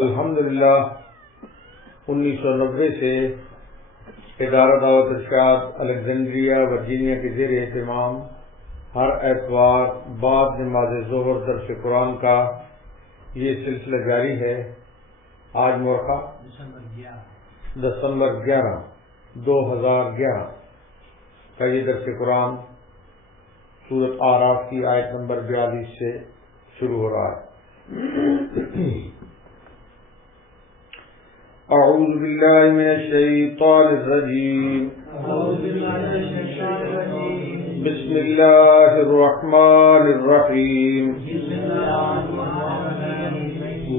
الحمدللہ 1990 سے ادارہ دعوت ارشاد الیگزینڈریا ورجینیا کے زیر اہتمام ہر اتوار بعد نماز ظہر درس قرآن کا یہ سلسلہ جاری ہے۔ آج مورخہ دسمبر 11 2011 کا یہ درس قرآن سورۃ اعراف کی آیت نمبر 42 سے شروع ہو رہا ہے۔ اعوذ باللہ من الشیطان الرجیم، بسم اللہ الرحمن الرحیم،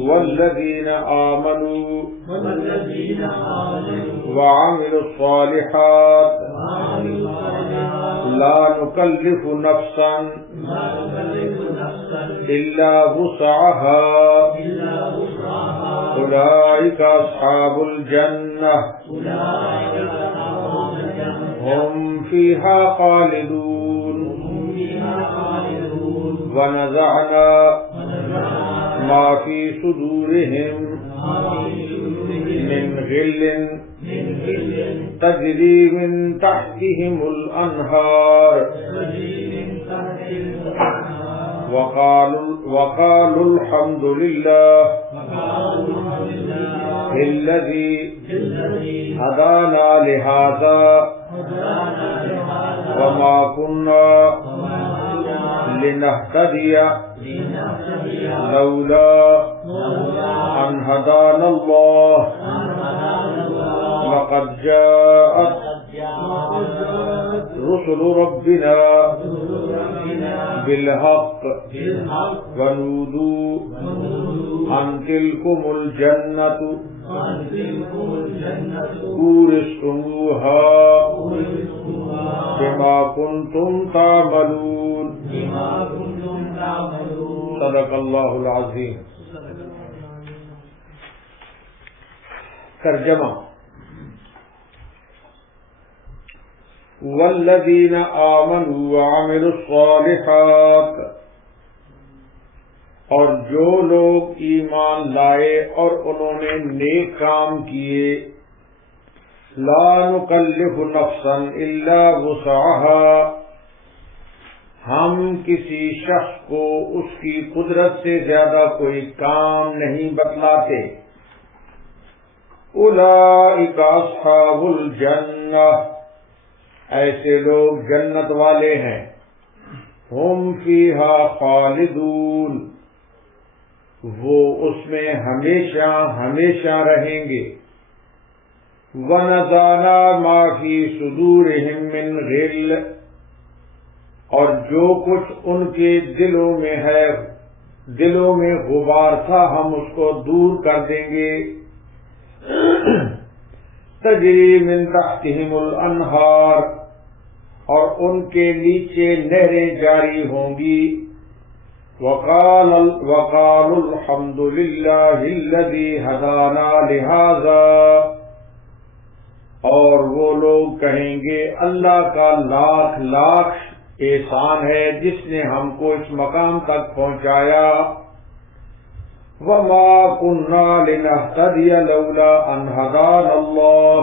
والذین آمنوا وعملوا الصالحات لا نکلف نفسا الا وسعها اولئک اصحاب الجنہ ہم فیہا خالدون ونزعنا ما فی صدورہم من غل تجری من تحتہم الانہار وقالوا الحمد للہ الذی ہدانا لہذا وما كنا لنهتدي لولا أن هدانا الله لقد جاءت رسل ربنا بالحق ونودوا أن تلكم الجنة أورثتموها بما كنتم تعملون۔ صدق اللہ العظیم۔ ترجمہ: والذین آمنوا وعملوا الصالحات، اور جو لوگ ایمان لائے اور انہوں نے نیک کام کیے، لا نکلف نفسا الا وسعها، ہم کسی شخص کو اس کی قدرت سے زیادہ کوئی کام نہیں بتلاتے۔ اولئک اصحاب الجنہ، ایسے لوگ جنت والے ہیں۔ ہم فیہا خالدون، وہ اس میں ہمیشہ ہمیشہ رہیں گے۔ ونزعنا ما فی صدورہم من غل، اور جو کچھ ان کے دلوں میں ہے، دلوں میں غبار تھا، ہم اس کو دور کر دیں گے۔ تجری من تحتہم الانہار، اور ان کے نیچے نہریں جاری ہوں گی۔ وقالوا الحمد للہ الذی ہدانا لہذا، اور وہ لوگ کہیں گے اللہ کا لاکھ لاکھ احسان ہے جس نے ہم کو اس مقام تک پہنچایا۔ وما كنا لنهتدي لولا ان هدانا اللہ،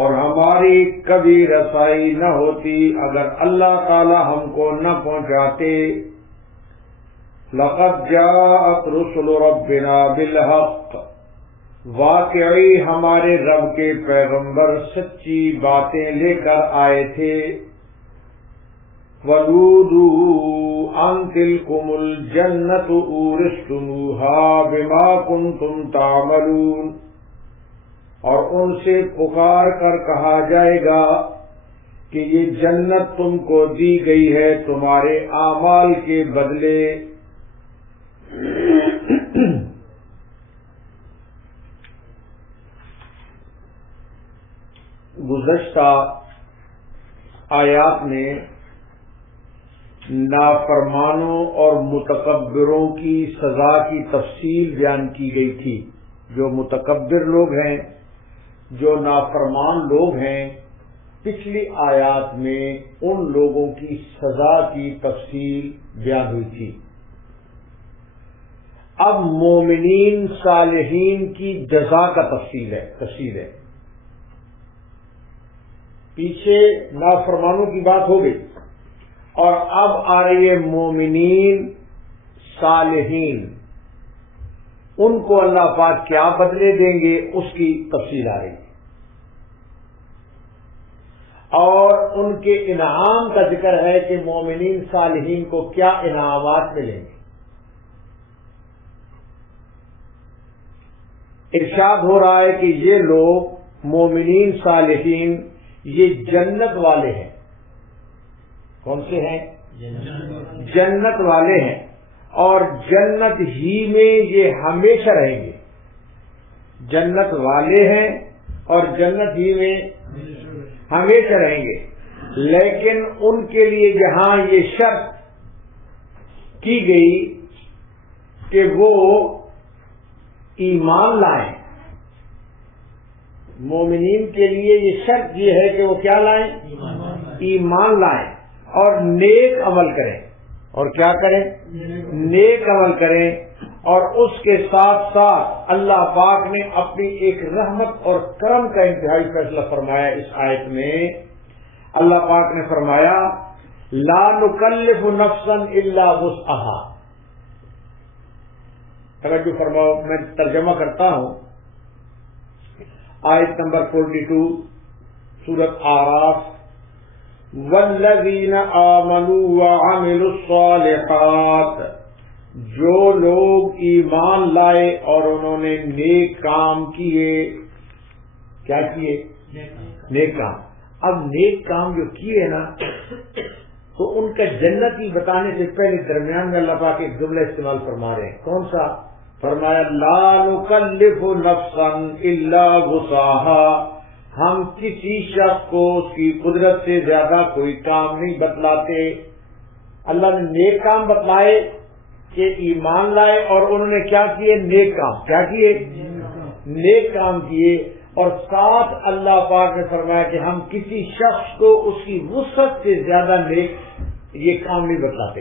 اور ہماری کبھی رسائی نہ ہوتی اگر اللہ تعالی ہم کو نہ پہنچاتے۔ لقد جاءت رسل ربنا بالحق، واقعی ہمارے رب کے پیغمبر سچی باتیں لے کر آئے تھے۔ وَنُودُوا أَن تِلْكُمُ الْجَنَّةُ أُورِثْتُمُوهَا بِمَا كُنتُمْ تَعْمَلُونَ، اور ان سے پکار کر کہا جائے گا کہ یہ جنت تم کو دی گئی ہے تمہارے اعمال کے بدلے۔ گزشتہ آیات میں نافرمانوں اور متکبروں کی سزا کی تفصیل بیان کی گئی تھی۔ جو متکبر لوگ ہیں، جو نافرمان لوگ ہیں، پچھلی آیات میں ان لوگوں کی سزا کی تفصیل بیان ہوئی تھی۔ اب مومنین صالحین کی جزا کا تفصیل ہے. پیچھے نافرمانوں کی بات ہو گئی اور اب آ رہی ہے مومنین صالحین، ان کو اللہ پاک کیا بدلے دیں گے اس کی تفصیل آ رہی ہے، اور ان کے انعام کا ذکر ہے کہ مومنین صالحین کو کیا انعامات ملیں گے. ارشاد ہو رہا ہے کہ یہ لوگ مومنین صالحین یہ جنت والے ہیں. کون سے ہیں؟ جنت والے ہیں، اور جنت ہی میں یہ ہمیشہ رہیں گے. جنت والے ہیں اور جنت ہی میں ہمیشہ رہیں گے، لیکن ان کے لیے یہاں یہ شرط کی گئی کہ وہ ایمان لائیں. مومنین کے لیے یہ شرط یہ ہے کہ وہ کیا لائیں؟ ایمان لائیں اور نیک عمل کریں. اور کیا کریں؟ نیک عمل کریں. اور اس کے ساتھ ساتھ اللہ پاک نے اپنی ایک رحمت اور کرم کا انتہائی فیصلہ فرمایا. اس آیت میں اللہ پاک نے فرمایا لا نکلف نفسا الا وسعها. توجہ فرماؤ، میں ترجمہ کرتا ہوں. آیت نمبر 42 سورۃ اعراف، والذین آمنوا وعملوا الصالحات، جو لوگ ایمان لائے اور انہوں نے نیک کام کیے. کیا کیے؟ نیک کام. اب نیک کام جو کیے نا تو ان کا جنتی بتانے سے پہلے درمیان میں اللہ پاک ایک جملہ استعمال فرما رہے ہیں. کون سا؟ فرمایا لا نکلف نفسا الا وسعها. ہم کسی شخص کو اس کی قدرت سے زیادہ کوئی کام نہیں بتلاتے. اللہ نے نیک کام بتلائے کہ ایمان لائے اور انہوں نے کیا کیے؟ نیک کام. کیا کیے؟ نیک کام کیے. اور ساتھ اللہ پاک نے فرمایا کہ ہم کسی شخص کو اس کی وسعت سے زیادہ نیک یہ کام نہیں بتلاتے.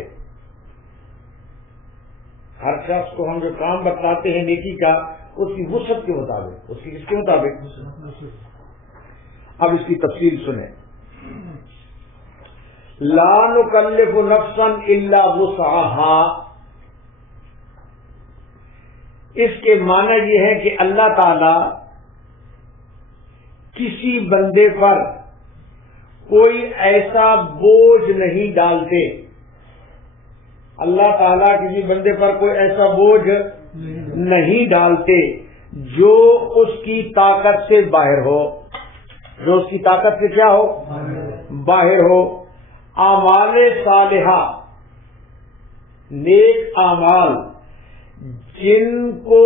ہر شخص کو ہم جو کام بتلاتے ہیں نیکی کا اس کی وسعت کے مطابق، اس کی کس کے مطابق. اب اس کی تفصیل سنیں. لا نکلف نفسا الا وسعها، اس کے معنی یہ ہے کہ اللہ تعالی کسی بندے پر کوئی ایسا بوجھ نہیں ڈالتے. اللہ تعالیٰ کسی بندے پر کوئی ایسا بوجھ نہیں ڈالتے جو اس کی طاقت سے باہر ہو. جو اس کی طاقت سے کیا ہو؟ باہر ہو. اعمال صالحہ، نیک اعمال جن کو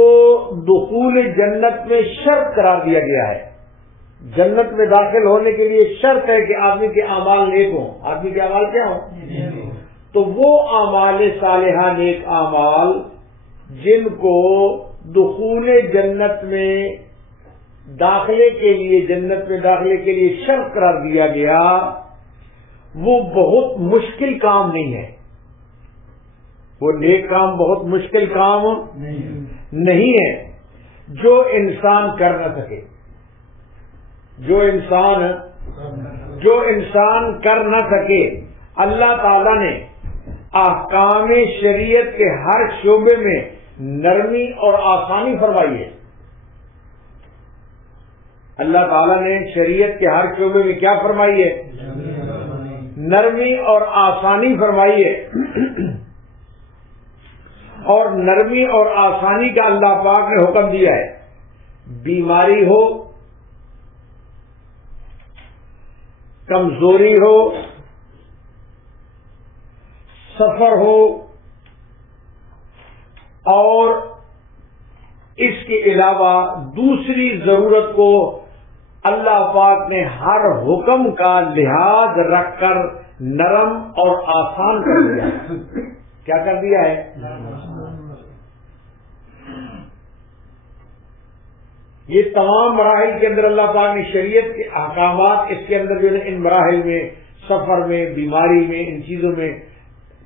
دخول جنت میں شرط قرار دیا گیا ہے. جنت میں داخل ہونے کے لیے شرط ہے کہ آدمی کے اعمال نیک ہوں. آدمی کے اعمال کیا ہوں؟ تو وہ اعمال صالحہ، نیک اعمال جن کو دخول جنت میں داخلے کے لیے، جنت میں داخلے کے لیے شرط قرار دیا گیا، وہ بہت مشکل کام نہیں ہے. وہ نیک کام بہت مشکل کام نہیں ہے جو انسان کر نہ سکے. جو انسان کر نہ سکے. اللہ تعالی نے احکام شریعت کے ہر شعبے میں نرمی اور آسانی فرمائی ہے. اللہ تعالیٰ نے شریعت کے ہر شعبے میں کیا فرمائی ہے؟ نرمی اور آسانی فرمائی ہے. اور نرمی اور آسانی کا اللہ پاک نے حکم دیا ہے. بیماری ہو، کمزوری ہو، سفر ہو، اور اس کے علاوہ دوسری ضرورت کو اللہ پاک نے ہر حکم کا لحاظ رکھ کر نرم اور آسان کر دیا. کیا کر دیا ہے؟ یہ تمام مراحل کے اندر اللہ پاک نے شریعت کے احکامات اس کے اندر جو ہے ان مراحل میں، سفر میں، بیماری میں، ان چیزوں میں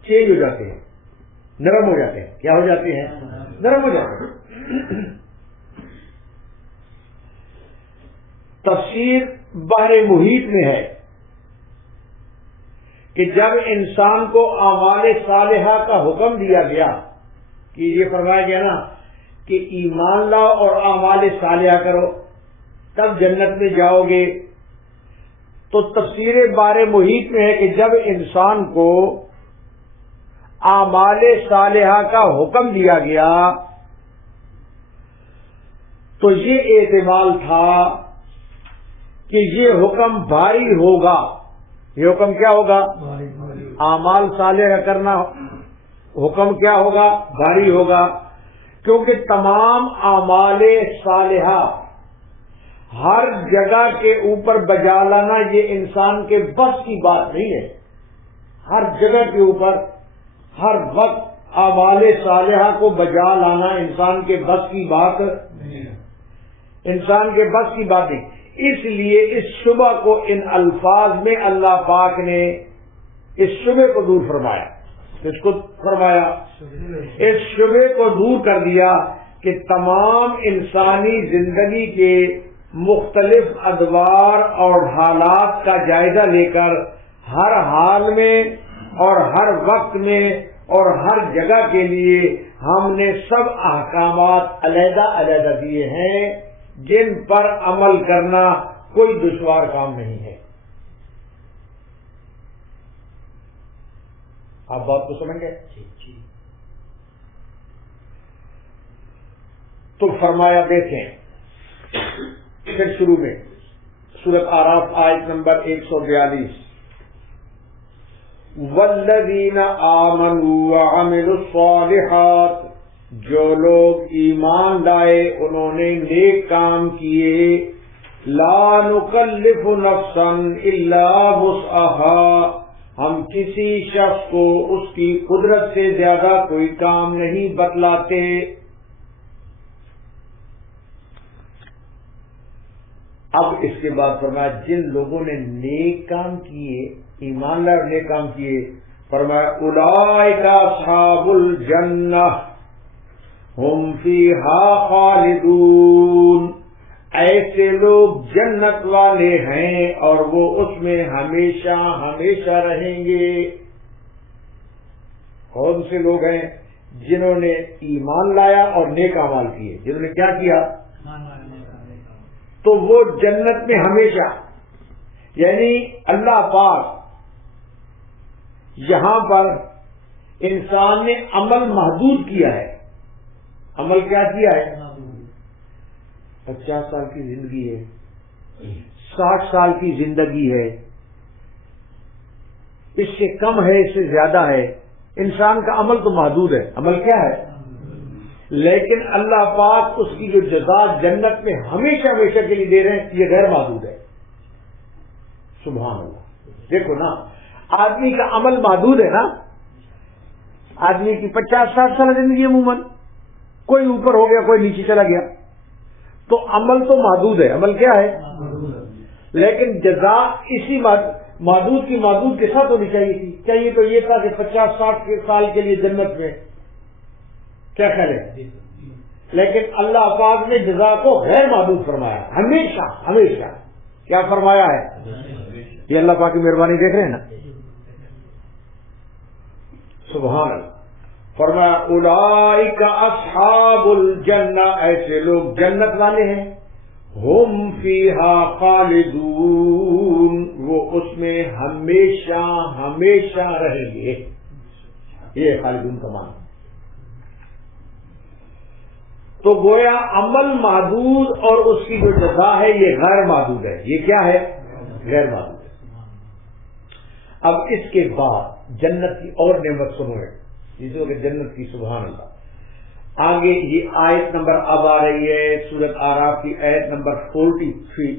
چینج ہو جاتے ہیں. نرم ہو جاتے ہیں. کیا ہو جاتے ہیں؟ نرم ہو جاتے ہیں. تفسیر بحر محیط میں ہے کہ جب انسان کو اعمال صالحہ کا حکم دیا گیا کہ یہ فرمایا گیا نا کہ ایمان لاؤ اور اعمال صالحہ کرو تب جنت میں جاؤ گے، تو تفسیر بحر محیط میں ہے کہ جب انسان کو اعمال صالحہ کا حکم دیا گیا تو یہ احتمال تھا کہ یہ حکم بھاری ہوگا. یہ حکم کیا ہوگا؟ اعمال صالحہ کرنا حکم کیا ہوگا؟ بھاری ہوگا، کیونکہ تمام اعمال صالحہ ہر جگہ کے اوپر بجا لانا یہ انسان کے بس کی بات نہیں ہے. ہر جگہ کے اوپر ہر وقت اعمال صالحہ کو بجا لانا انسان کے بس کی بات نہیں، انسان کے بس کی بات نہیں. اس لیے اس شبہ کو ان الفاظ میں اللہ پاک نے اس شبے کو دور فرمایا. اس کو فرمایا، اس شبے کو دور کر دیا کہ تمام انسانی زندگی کے مختلف ادوار اور حالات کا جائزہ لے کر ہر حال میں اور ہر وقت میں اور ہر جگہ کے لیے ہم نے سب احکامات علیحدہ علیحدہ دیے ہیں جن پر عمل کرنا کوئی دشوار کام نہیں ہے. آپ بات کو سمجھ گئے؟ تو فرمایا دیکھیں پھر شروع میں سورۃ اعراف آیت نمبر 142، والذین آمنوا وعملوا الصالحات، جو لوگ ایمان لائے انہوں نے نیک کام کیے، لا نکلف نفسا الا وسعها، ہم کسی شخص کو اس کی قدرت سے زیادہ کوئی کام نہیں بتلاتے. اب اس کے بعد فرمایا جن لوگوں نے نیک کام کیے، ایمان لائے اور نیک کام کیے، فرمایا اولئک اصحاب الجنہ ہم فیہا خالدون، ایسے لوگ جنت والے ہیں اور وہ اس میں ہمیشہ ہمیشہ رہیں گے. کون سے لوگ ہیں؟ جنہوں نے ایمان لایا اور نیک اعمال کیے. جنہوں نے کیا کیا؟ تو وہ جنت میں ہمیشہ، یعنی اللہ پاک یہاں پر انسان نے عمل محدود کیا ہے. عمل کیا کیا ہے؟ 50 سال کی زندگی ہے، 60 سال کی زندگی ہے، اس سے کم ہے، اس سے زیادہ ہے. انسان کا عمل تو محدود ہے. عمل کیا ہے؟ لیکن اللہ پاک اس کی جو جزا جنت میں ہمیشہ ہمیشہ کے لیے دے رہے ہیں، یہ غیر محدود ہے. سبحان اللہ. دیکھو نا، آدمی کا عمل محدود ہے نا. آدمی کی 50-60 سال زندگی عموماً، کوئی اوپر ہو گیا کوئی نیچے چلا گیا، تو عمل تو محدود ہے. عمل کیا ہے؟ لیکن جزا اسی محدود کی محدود کے ساتھ ہونی چاہیے تھی. چاہیے تو یہ تھا کہ 50-60 سال کے لیے جنت میں، کیا خیال ہے؟ لیکن اللہ پاک نے جزا کو غیر محدود فرمایا، ہمیشہ ہمیشہ. کیا فرمایا ہے؟ یہ اللہ پاک کی مہربانی دیکھ رہے ہیں نا. سبحان اللہ. فرمایا اولئک اصحاب الجنہ، ایسے لوگ جنت والے ہیں، ہم فیہا خالدون، وہ اس میں ہمیشہ ہمیشہ رہیں گے. یہ خالدون کا معنی. تو گویا عمل محدود اور اس کی جو جزا ہے یہ غیر محدود ہے. یہ کیا ہے؟ غیر محدود ہے. اب اس کے بعد جنت کی اور نعمت سنو ہے، جسے کہ جنت کی. سبحان اللہ. آگے یہ آیت نمبر اب آ رہی ہے سورۃ اعراف کی آیت نمبر 43.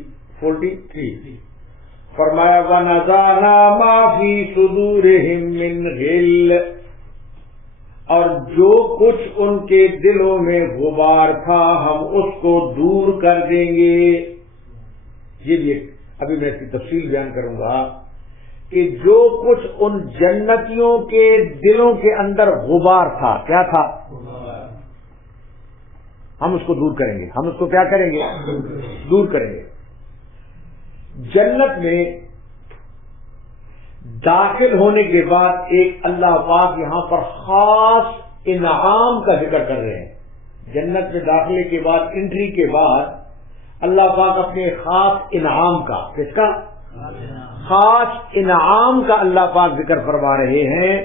فرمایا وَنَزَعْنَا مَا فِي صُدُورِهِم مِّنْ غِلٍّ، اور جو کچھ ان کے دلوں میں غبار تھا ہم اس کو دور کر دیں گے. یہ بھی ابھی میں اس کی تفصیل بیان کروں گا کہ جو کچھ ان جنتیوں کے دلوں کے اندر غبار تھا، کیا تھا؟ ہم اس کو دور کریں گے. ہم اس کو کیا کریں گے؟ دور کریں گے. جنت میں داخل ہونے کے بعد ایک اللہ پاک یہاں پر خاص انعام کا ذکر کر رہے ہیں. جنت میں داخلے کے بعد، انٹری کے بعد اللہ پاک اپنے خاص انعام کا، کس کا؟ خاص انعام کا اللہ پاک ذکر فرما رہے ہیں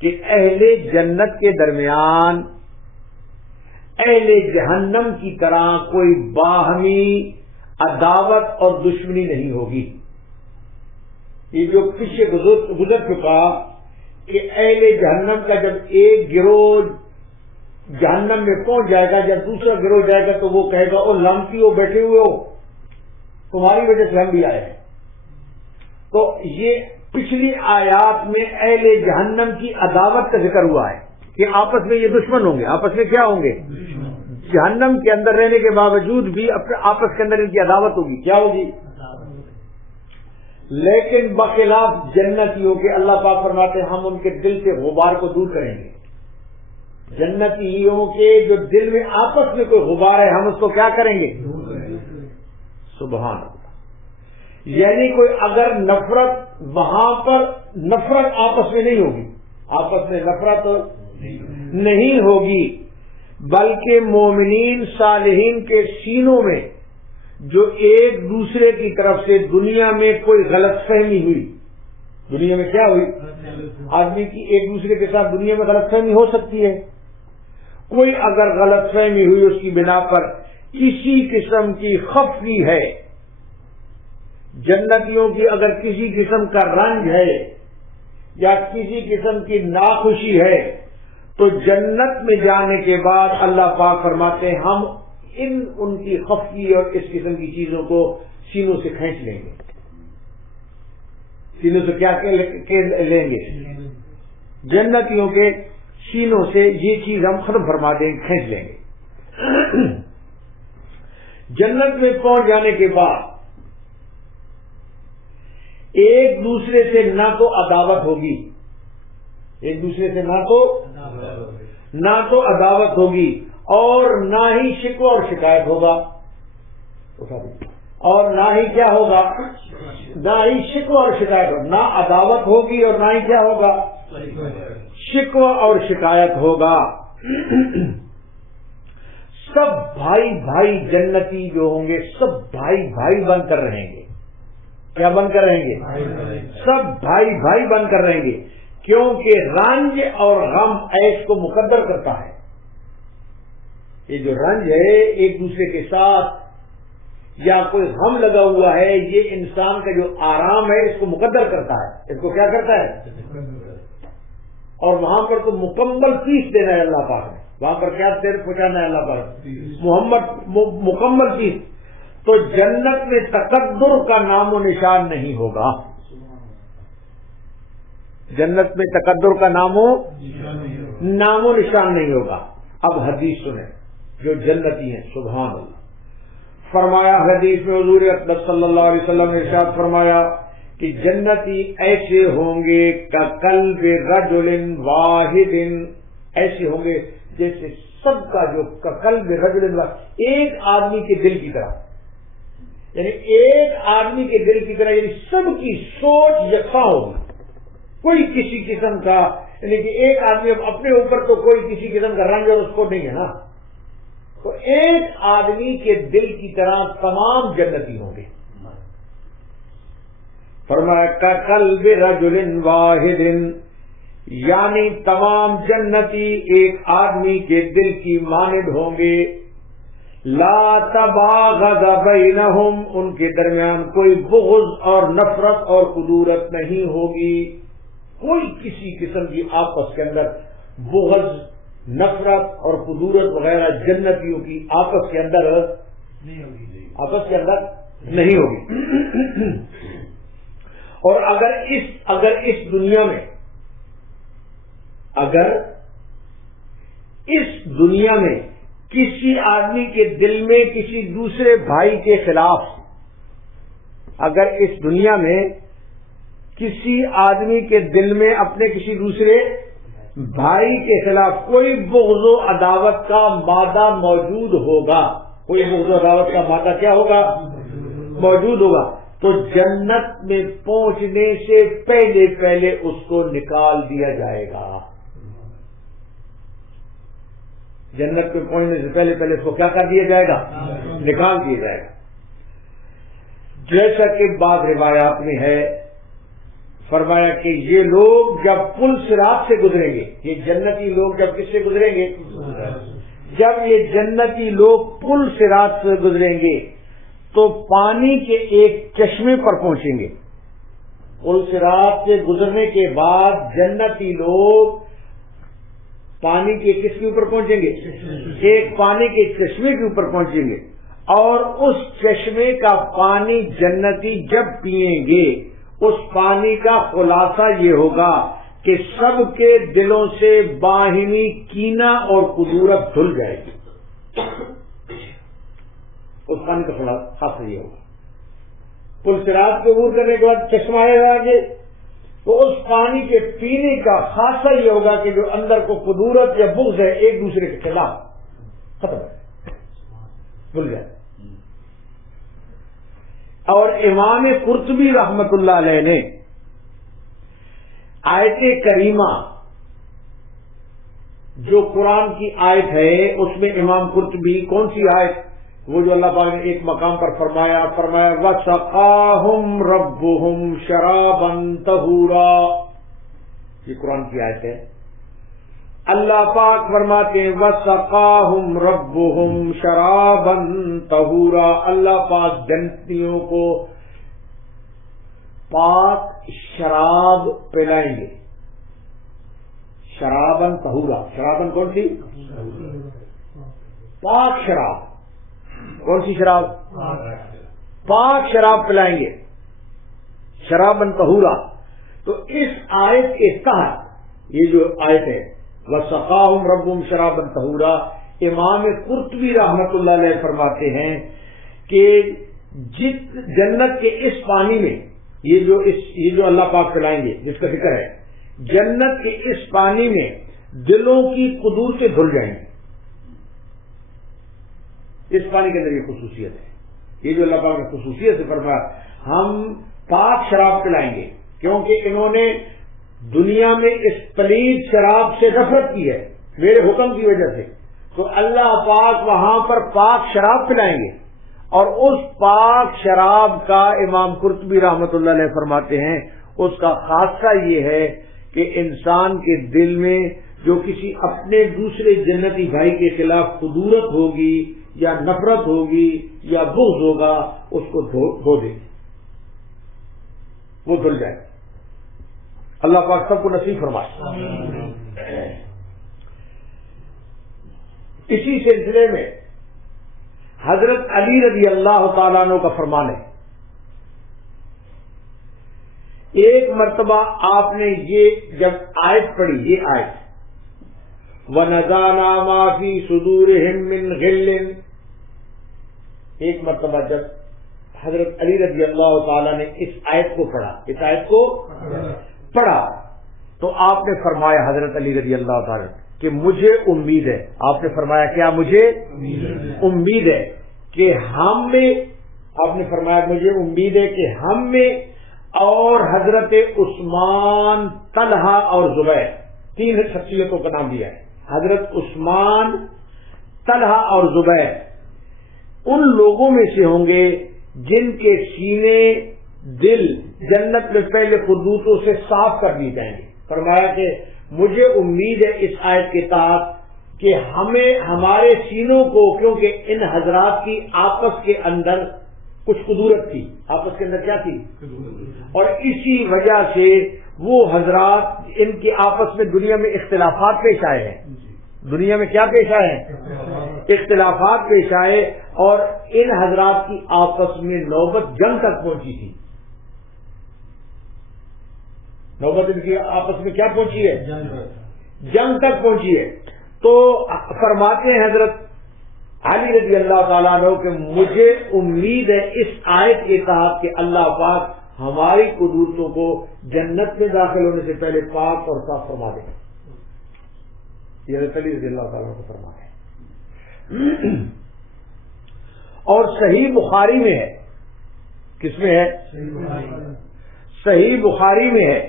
کہ اہل جنت کے درمیان اہل جہنم کی طرح کوئی باہمی عداوت اور دشمنی نہیں ہوگی. یہ جو پیچھے گزر چکا کہ اہل جہنم کا جب ایک گروہ جہنم میں پہنچ جائے گا، جب دوسرا گروہ جائے گا تو وہ کہے گا او لامتی ہو، بیٹھے ہوئے ہو، تمہاری وجہ سے ہم بھی آئے ہیں. تو یہ پچھلی آیات میں اہل جہنم کی عداوت کا ذکر ہوا ہے کہ آپس میں یہ دشمن ہوں گے. آپس میں کیا ہوں گے؟ جہنم کے اندر رہنے کے باوجود بھی آپس کے اندر ان کی عداوت ہوگی. کیا ہوگی؟ لیکن بخلاف جنتیوں کے اللہ پاک فرماتے ہیں ہم ان کے دل سے غبار کو دور کریں گے. جنتیوں کے جو دل میں آپس میں کوئی غبار ہے ہم اس کو کیا کریں گے؟ سبحان اللہ. یعنی کوئی اگر نفرت وہاں پر، نفرت آپس میں نہیں ہوگی، آپس میں نفرت نہیں ہوگی، بلکہ مومنین صالحین کے سینوں میں جو ایک دوسرے کی طرف سے دنیا میں کوئی غلط فہمی ہوئی، دنیا میں کیا ہوئی؟ آدمی کی ایک دوسرے کے ساتھ دنیا میں غلط فہمی ہو سکتی ہے. کوئی اگر غلط فہمی ہوئی اس کی بنا پر کسی قسم کی خفگی ہے، جنتیوں کی اگر کسی قسم کا رنج ہے یا کسی قسم کی ناخوشی ہے، تو جنت میں جانے کے بعد اللہ پاک فرماتے ہیں ہم ان کی خفگی اور اس قسم کی چیزوں کو سینوں سے کھینچ لیں گے. سینوں سے کیا لیں گے؟ جنتیوں کے سینوں سے یہ چیز ہم ختم فرما دیں گے، کھینچ لیں گے. جنت میں پہنچ جانے کے بعد ایک دوسرے سے نہ تو عداوت ہوگی، ایک دوسرے سے نہ تو عداوت ہوگی اور نہ ہی شکوہ اور شکایت ہوگا، اور نہ ہی کیا ہوگا؟ نہ ہی شکوہ اور شکایت ہوگا. نہ عداوت ہوگی اور نہ ہی کیا ہوگا؟ شکوہ اور شکایت ہوگا. سب بھائی بھائی جنتی جو ہوں گے سب بھائی بھائی بن کر رہیں گے. کیا بن کر رہیں گے؟ سب بھائی بھائی بن کر رہیں گے، کیونکہ رنج اور غم عیش کو مقدر کرتا ہے. یہ جو رنج ہے ایک دوسرے کے ساتھ یا کوئی غم لگا ہوا ہے، یہ انسان کا جو آرام ہے اس کو مقدر کرتا ہے. اس کو کیا کرتا ہے؟ اور وہاں پر تو مکمل فیس دینا ہے اللہ پاک نے. وہاں پر کیا دیر پہنچانا ہے اللہ پاک؟ محمد مکمل فیس. تو جنت میں تکبر کا نام و نشان نہیں ہوگا. جنت میں تکبر کا نام و نشان نہیں ہوگا. اب حدیث سنیں جو جنتی ہیں. سبحان اللہ. فرمایا حدیث میں حضور اقدس صلی اللہ علیہ وسلم نے ارشاد فرمایا کہ جنتی ایسے ہوں گے کقلب رجل واحد، ایسے ہوں گے جیسے سب کا جو کقلب رجل واحد، ایک آدمی کے دل کی طرح، یعنی ایک آدمی کے دل کی طرح، یعنی سب کی سوچ یکساں ہوگی. کوئی کسی قسم کا، یعنی کہ ایک آدمی اپنے اوپر تو کوئی کسی قسم کا رنج اور اس کو نہیں ہے نا، تو ایک آدمی کے دل کی طرح تمام جنتی ہوں گے. فرمایا کقلب رجل واحد، یعنی تمام جنتی ایک آدمی کے دل کی مانند ہوں گے. لا تباغض بینہم، ان کے درمیان کوئی بغض اور نفرت اور کدورت نہیں ہوگی. کوئی کسی قسم کی آپس کے اندر بغض، نفرت اور کدورت وغیرہ جنتیوں کی آپس کے اندر نہیں ہوگی. اور اگر اس دنیا میں کسی آدمی کے دل میں کسی دوسرے بھائی کے خلاف، اگر اس دنیا میں کسی آدمی کے دل میں اپنے کسی دوسرے بھائی کے خلاف کوئی بغض و عداوت کا مادہ موجود ہوگا، کوئی بغض و عداوت کا مادہ کیا ہوگا؟ موجود ہوگا، تو جنت میں پہنچنے سے پہلے پہلے اس کو نکال دیا جائے گا۔ جنت میں پہنچنے سے پہلے پہلے اس کو کیا کر دیا جائے گا؟ نکال دیا جائے گا۔ جیسا کہ بعض روایات میں ہے، فرمایا کہ یہ لوگ جب پل صراط سے گزریں گے، یہ جنتی لوگ جب کس سے گزریں گے؟ جب یہ جنتی لوگ پل صراط سے گزریں گے تو پانی کے ایک چشمے پر پہنچیں گے۔ پل صراط سے گزرنے کے بعد جنتی لوگ پانی کے کس کے اوپر پہنچیں گے؟ ایک پانی کے چشمے کے اوپر پہنچیں گے، اور اس چشمے کا پانی جنتی جب پیئیں گے، اس پانی کا خلاصہ یہ ہوگا کہ سب کے دلوں سے باہمی کینہ اور قدورت دھل جائے گی۔ اس پانی کا خلاصہ یہ ہوگا، پل صراط کو عبور کرنے کے بعد چشمہ آئے گا آگے، تو اس پانی کے پینے کا خاصہ یہ ہوگا کہ جو اندر کو قدورت یا بغض ہے ایک دوسرے کے خلاف ختم ہے، بھول جائے۔ اور امام قرطبی رحمت اللہ علیہ نے آیت کریمہ جو قرآن کی آیت ہے اس میں امام قرطبی کون سی آیت؟ وہ جو اللہ پاک نے ایک مقام پر فرمایا وَسَقَاهُمْ رَبُّهُمْ شَرَابًا طَهُورًا، یہ قرآن کی آیت ہے۔ اللہ پاک فرماتے ہیں وَسَقَاهُمْ رَبُّهُمْ شَرَابًا طَهُورًا، اللہ پاک جنتیوں کو پاک شراب پلائیں گے۔ شراباً طہورا، شراباً کون سی؟ پاک شراب۔ کون سی شراب؟ پاک شراب پلائیں گے، شراباً طہورا۔ تو اس آیت کے تحت یہ جو آیت ہے وَسَقَاهُمْ رَبُّهُمْ شَرَابًا طَهُورًا، امام قرطبی رحمت اللہ علیہ فرماتے ہیں کہ جنت کے اس پانی میں یہ جو اللہ پاک پلائیں گے جس کا ذکر ہے، جنت کے اس پانی میں دلوں کی قدورتیں دھل جائیں گی۔ اس پانی کے اندر یہ خصوصیت ہے، یہ جو اللہ پاک نے خصوصیت سے فرمایا ہم پاک شراب پلائیں گے، کیونکہ انہوں نے دنیا میں اس پلید شراب سے نفرت کی ہے میرے حکم کی وجہ سے، تو اللہ پاک وہاں پر پاک شراب پلائیں گے۔ اور اس پاک شراب کا امام قرطبی رحمت اللہ علیہ فرماتے ہیں اس کا خاصہ یہ ہے کہ انسان کے دل میں جو کسی اپنے دوسرے جنتی بھائی کے خلاف قدورت ہوگی یا نفرت ہوگی یا بغض ہوگا، اس کو دھو دے، وہ دھل جائے۔ اللہ پاک سب کو نصیب فرمائے۔ اسی سلسلے میں حضرت علی رضی اللہ تعالیٰ عنہ کا فرمان ہے، ایک مرتبہ آپ نے یہ جب آیت پڑھی، یہ آیت وَنَزَعْنَا مَا فِي صُدُورِهِم مِّن غِلٍّ، ایک مرتبہ جب حضرت علی رضی اللہ تعالیٰ نے اس آیت کو پڑھا، اس آیت کو پڑھا، تو آپ نے فرمایا حضرت علی رضی اللہ تعالیٰ کہ مجھے امید ہے، آپ نے فرمایا کیا؟ مجھے امید ہے کہ ہم میں، آپ نے فرمایا مجھے امید ہے کہ ہم میں اور حضرت عثمان، طلحہ اور زبیر، تین شخصیتوں کا نام دیا ہے، حضرت عثمان، طلحہ اور زبیر ان لوگوں میں سے ہوں گے جن کے سینے دل جنت میں پہلے قدوسوں سے صاف کر دیے جائیں گے۔ فرمایا کہ مجھے امید ہے اس آیت کے تحت کہ ہمیں ہمارے سینوں کو، کیونکہ ان حضرات کی آپس کے اندر کچھ قدورت تھی، آپس کے اندر کیا تھی؟ اور اسی وجہ سے وہ حضرات ان کے آپس میں دنیا میں اختلافات پیش آئے ہیں، دنیا میں کیا پیش آئے ہیں؟ اختلافات پیش آئے، اور ان حضرات کی آپس میں نوبت جنگ تک پہنچی تھی۔ نوبت ان کی آپس میں کیا پہنچی ہے؟ جنگ تک پہنچی ہے۔ تو فرماتے ہیں حضرت علی رضی اللہ تعالیٰ عنہ کہ مجھے امید ہے اس آیت کے تحت کہ اللہ پاک ہماری قدرتوں کو جنت میں داخل ہونے سے پہلے پاک اور صاف فرما دیں. یہ حضرت علی رضی اللہ تعالیٰ کو فرما ہے. اور صحیح بخاری میں ہے. کس میں ہے؟ صحیح بخاری میں ہے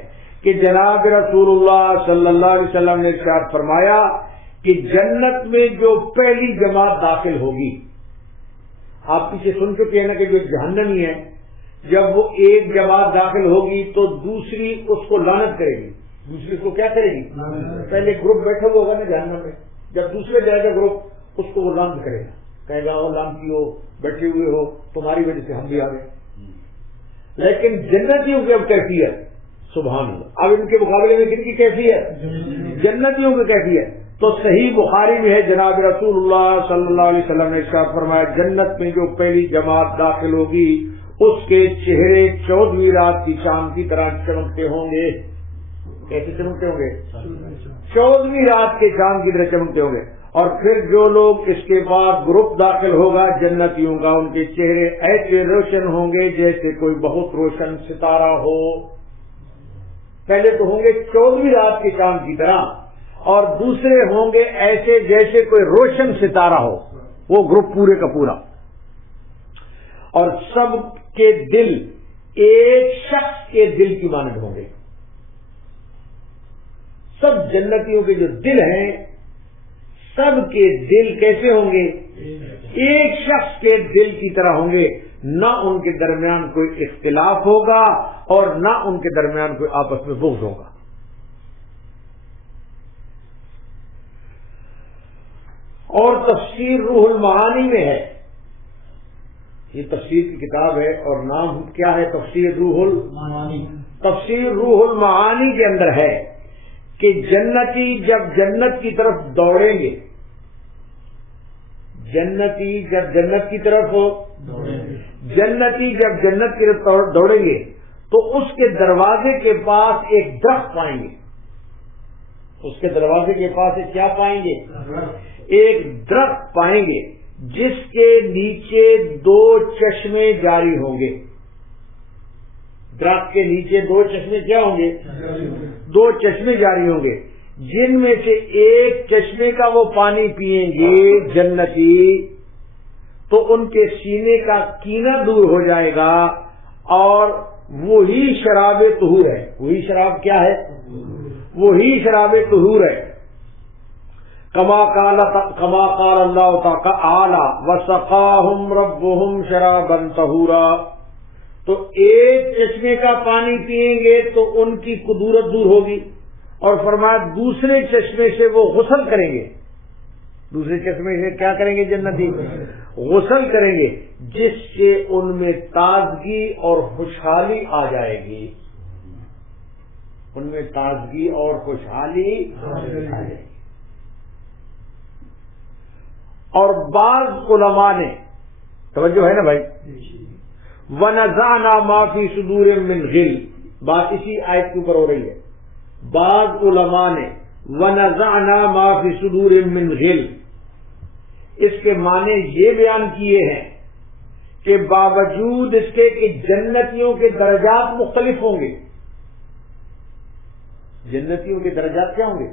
کہ جناب رسول اللہ صلی اللہ علیہ وسلم نے ارشاد فرمایا کہ جنت میں جو پہلی جماعت داخل ہوگی، آپ پیچھے سن چکے ہیں نا کہ جو جہنمی ہے، جب وہ ایک جماعت داخل ہوگی تو دوسری اس کو لعنت کرے گی. دوسری اس کو کیا کرے گی؟ پہلے گروپ بیٹھا ہوا ہوگا نا جہنم میں، جب دوسرے جائے گا گروپ اس کو وہ لعنت کرے گا، کہے گا وہ لعنتی ہو، بیٹھے ہوئے ہو، تمہاری وجہ سے ہم بھی آ گئے. لیکن جنتیوں کی اب کیفیت سبحان اللہ، اب ان کے مقابلے میں کن کی کیفیت؟ جنتیوں کی کیفیت. تو صحیح بخاری میں ہے جناب رسول اللہ صلی اللہ علیہ وسلم نے ارشاد فرمایا جنت میں جو پہلی جماعت داخل ہوگی اس کے چہرے 14ویں رات کی چاند کی طرح چمکتے ہوں گے. کیسے چمکتے ہوں گے؟ 14ویں رات کے چاند کی طرح چمکتے ہوں گے. اور پھر جو لوگ اس کے بعد گروپ داخل ہوگا جنتیوں کا، ان کے چہرے ایسے روشن ہوں گے جیسے کوئی بہت روشن ستارہ ہو. پہلے تو ہوں گے 14ویں رات کے چاند کی طرح، اور دوسرے ہوں گے ایسے جیسے کوئی روشن ستارہ ہو. وہ گروپ پورے کا پورا. اور سب کے دل ایک شخص کے دل کی مانند ہوں گے. سب جنتیوں کے جو دل ہیں سب کے دل کیسے ہوں گے؟ ایک شخص کے دل کی طرح ہوں گے. نہ ان کے درمیان کوئی اختلاف ہوگا اور نہ ان کے درمیان کوئی آپس میں بغض ہوگا. اور تفسیر روح المعانی میں ہے، یہ تفسیر کی کتاب ہے اور نام کیا ہے؟ تفسیر روح المعانی. تفسیر روح المعانی کے اندر ہے کہ جنتی جب جنت کی طرف دوڑیں گے، جنتی جب جنت کی طرف دوڑیں گے تو اس کے دروازے کے پاس ایک درخت پائیں گے. اس کے دروازے کے پاس ایک کیا پائیں گے؟ ایک درخت پائیں گے جس کے نیچے 2 چشمے جاری ہوں گے. درخت کے نیچے 2 چشمے کیا ہوں گے؟ 2 چشمے جاری ہوں گے، جن میں سے ایک چشمے کا وہ پانی پیئیں گے جنتی تو ان کے سینے کا کینہ دور ہو جائے گا، اور وہی شراب طہور ہے. وہی شراب کیا ہے؟ وہی شراب طہور ہے. کما قال اللہ تعالی وسقاہم ربہم شرابا طہورا. تو ایک چشمے کا پانی پیئیں گے تو ان کی کدورت دور ہوگی، اور فرمایا دوسرے چشمے سے وہ غسل کریں گے. دوسرے چشمے سے کیا کریں گے جنتی؟ غسل کریں گے، جس سے ان میں تازگی اور خوشحالی آ جائے گی. ان میں تازگی اور خوشحالی آ جائے گی. اور بعض علماء نے توجہ ہے نا بھائی، وَنَزَعْنَا مَا فِي صُدُورٍ مِّنْ غِلٍّ، بات اسی آیت کے اوپر ہو رہی ہے. بعض علماء نے وَنَزَعْنَا مَا فِي صُدُورٍ مِّنْ غِلٍّ اس کے معنی یہ بیان کیے ہیں کہ باوجود اس کے کہ جنتیوں کے درجات مختلف ہوں گے. جنتیوں کے درجات کیا ہوں گے؟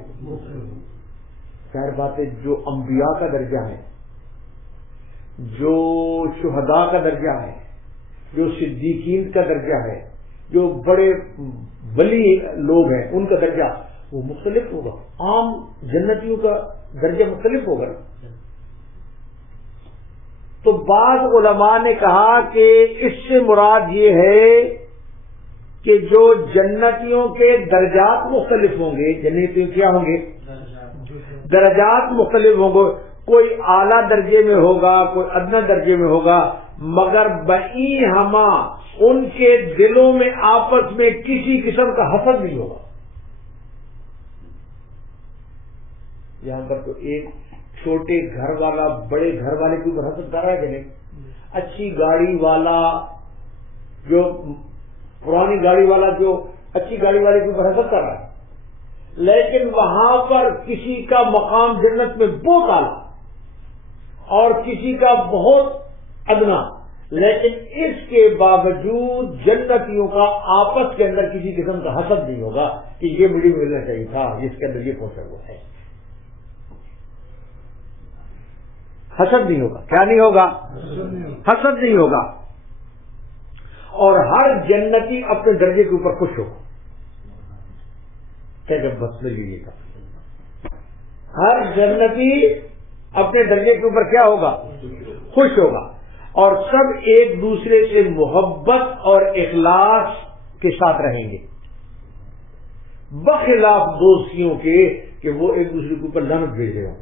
ظاہر بات ہے، جو انبیاء کا درجہ ہے، جو شہداء کا درجہ ہے، جو صدیقین کا درجہ ہے، جو بڑے ولی لوگ ہیں ان کا درجہ وہ مختلف ہوگا. عام جنتیوں کا درجہ مختلف ہوگا. تو بعض علماء نے کہا کہ اس سے مراد یہ ہے کہ جو جنتیوں کے درجات مختلف ہوں گے، جنتیوں کیا ہوں گے؟ درجات مختلف ہوں گے. کوئی اعلیٰ درجے میں ہوگا، کوئی ادنی درجے میں ہوگا، مگر بئی ہما ان کے دلوں میں آپس میں کسی قسم کا حسد نہیں ہوگا. یہاں پر تو ایک چھوٹے گھر والا بڑے گھر والے کے اوپر حسد کر رہا ہے کہ نہیں؟ اچھی گاڑی والا جو پرانی گاڑی والا جو اچھی گاڑی والے کے اوپر حسد کر رہا ہے، لیکن وہاں پر کسی کا مقام جنت میں بہت اعلیٰ اور کسی کا بہت ادنا، لیکن اس کے باوجود جنتیوں کا آپس کے اندر کسی قسم کا حسد نہیں ہوگا کہ یہ مجھے ملنا چاہیے تھا جس کے اندر یہ پہنچا ہوا ہے. حسد نہیں ہوگا. کیا نہیں ہوگا؟ حسد نہیں ہوگا. اور ہر جنتی اپنے درجے کے اوپر خوش ہوگا. کہ بس یہ کا ہر جنتی اپنے درجے کے اوپر کیا ہوگا؟ خوش ہوگا. اور سب ایک دوسرے سے محبت اور اخلاص کے ساتھ رہیں گے، بخلاف دوستیوں کے کہ وہ ایک دوسرے کے اوپر لعنت بھیج رہے ہوں.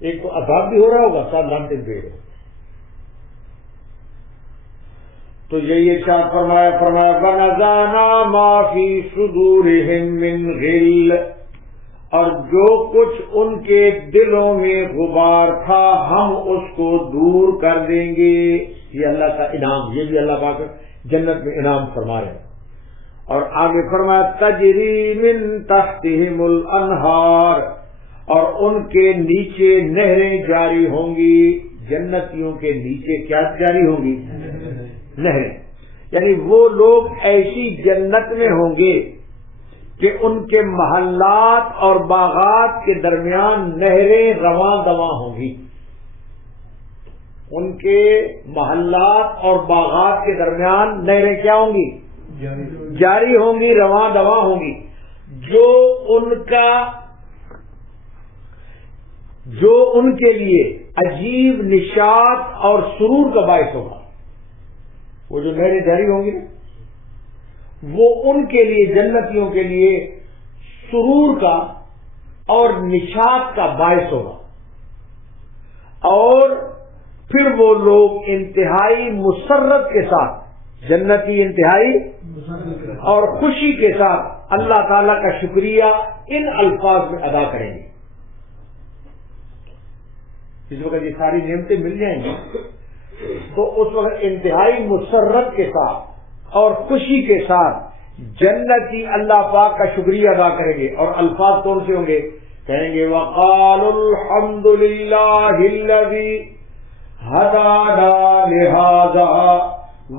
ایک تو عذاب بھی ہو رہا ہوگا، ساتھ لعنتیں بھیج رہے ہوں. تو یہی ارشاد فرمایا وَنَزَعْنَا مَا فِي صُدُورِهِم مِّن غِلٍّ، اور جو کچھ ان کے دلوں میں غبار تھا ہم اس کو دور کر دیں گے. یہ اللہ کا انعام، یہ بھی اللہ پاک جنت میں انعام فرما رہے ہیں. اور آگے فرمایا تجری من تحتہم الانہار، اور ان کے نیچے نہریں جاری ہوں گی. جنتیوں کے نیچے کیا جاری ہوں گی؟ نہریں. یعنی وہ لوگ ایسی جنت میں ہوں گے کہ ان کے محلات اور باغات کے درمیان نہریں رواں دواں ہوں گی. ان کے محلات اور باغات کے درمیان نہریں کیا ہوں گی؟ جاری ہوں گی، رواں دواں ہوں گی. جو ان کے لیے عجیب نشاط اور سرور کا باعث ہوگا. وہ جو نہریں جاری ہوں گی وہ ان کے لیے، جنتیوں کے لیے سرور کا اور نشاط کا باعث ہوگا. اور پھر وہ لوگ انتہائی مسرت کے ساتھ، جنتی انتہائی اور خوشی کے ساتھ اللہ تعالی کا شکریہ ان الفاظ میں ادا کریں گے. جس وقت یہ ساری نعمتیں مل جائیں گی تو اس وقت انتہائی مسرت کے ساتھ اور خوشی کے ساتھ جنتی اللہ پاک کا شکریہ ادا کریں گے. اور الفاظ کون سے ہوں گے؟ کہیں گے وَقَالُوا الْحَمْدُ لِلَّهِ الَّذِي هَدَانَا لِهَذَا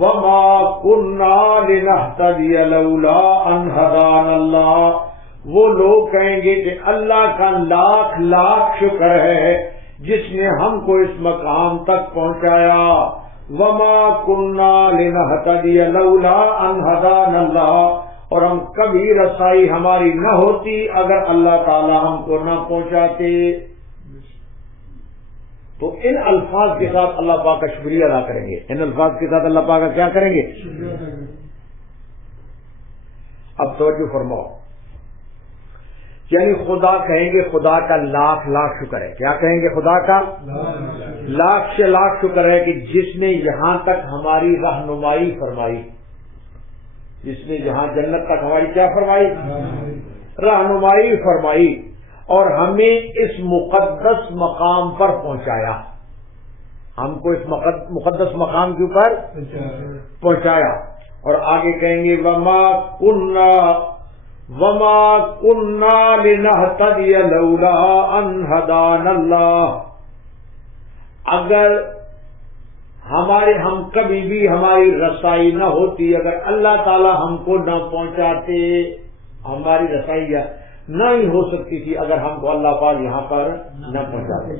وَمَا كُنَّا لِنَهْتَدِيَ لَوْلَا أَنْ هَدَانَا اللَّهُ. وہ لوگ کہیں گے کہ اللہ کا لاکھ لاکھ شکر ہے جس نے ہم کو اس مقام تک پہنچایا. وَمَا كُنَّا لِنَهْتَدِيَ لَوْلَا أَنْ هَدَانَا اللَّهُ، اور ہم کبھی رسائی ہماری نہ ہوتی اگر اللہ تعالی ہم کو نہ پہنچاتے. تو ان الفاظ کے ساتھ اللہ پاک کا شکریہ ادا کریں گے. ان الفاظ کے ساتھ اللہ پاک کا کیا کریں گے؟ اب توجہ فرماؤ. یعنی خدا کہیں گے خدا کا لاکھ لاکھ شکر ہے. کیا کہیں گے؟ خدا کا لاکھ سے لاکھ شکر ہے کہ جس نے یہاں تک ہماری رہنمائی فرمائی، جس نے یہاں جنت تک ہماری کیا فرمائی؟ رہنمائی فرمائی، اور ہمیں اس مقدس مقام پر پہنچایا. ہم کو اس مقدس مقام کے اوپر پہنچایا. اور آگے کہیں گے وما كنا لنهتدي لولا ان هدانا الله، اگر ہم کبھی بھی ہماری رسائی نہ ہوتی، اگر اللہ تعالی ہم کو نہ پہنچاتے، ہماری رسائی نہیں ہو سکتی تھی اگر ہم کو اللہ پاک یہاں پر نہ پہنچاتے.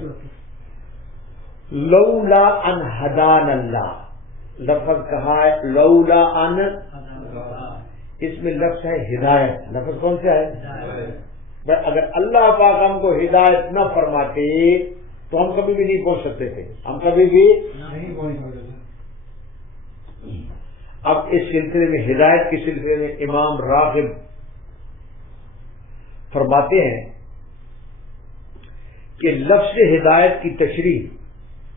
لولا ان هدانا الله لفظ کہا ہے، لولا ان، اس میں لفظ ہے ہدایت. لفظ کون سا ہے؟ اگر اللہ پاک ہم کو ہدایت نہ فرماتے تو ہم کبھی بھی نہیں پہنچ سکتے تھے، ہم کبھی بھی نہیں پہنچ سکتے تھے. اب اس سلسلے میں، ہدایت کے سلسلے میں امام راغب فرماتے ہیں کہ لفظ ہدایت کی تشریح،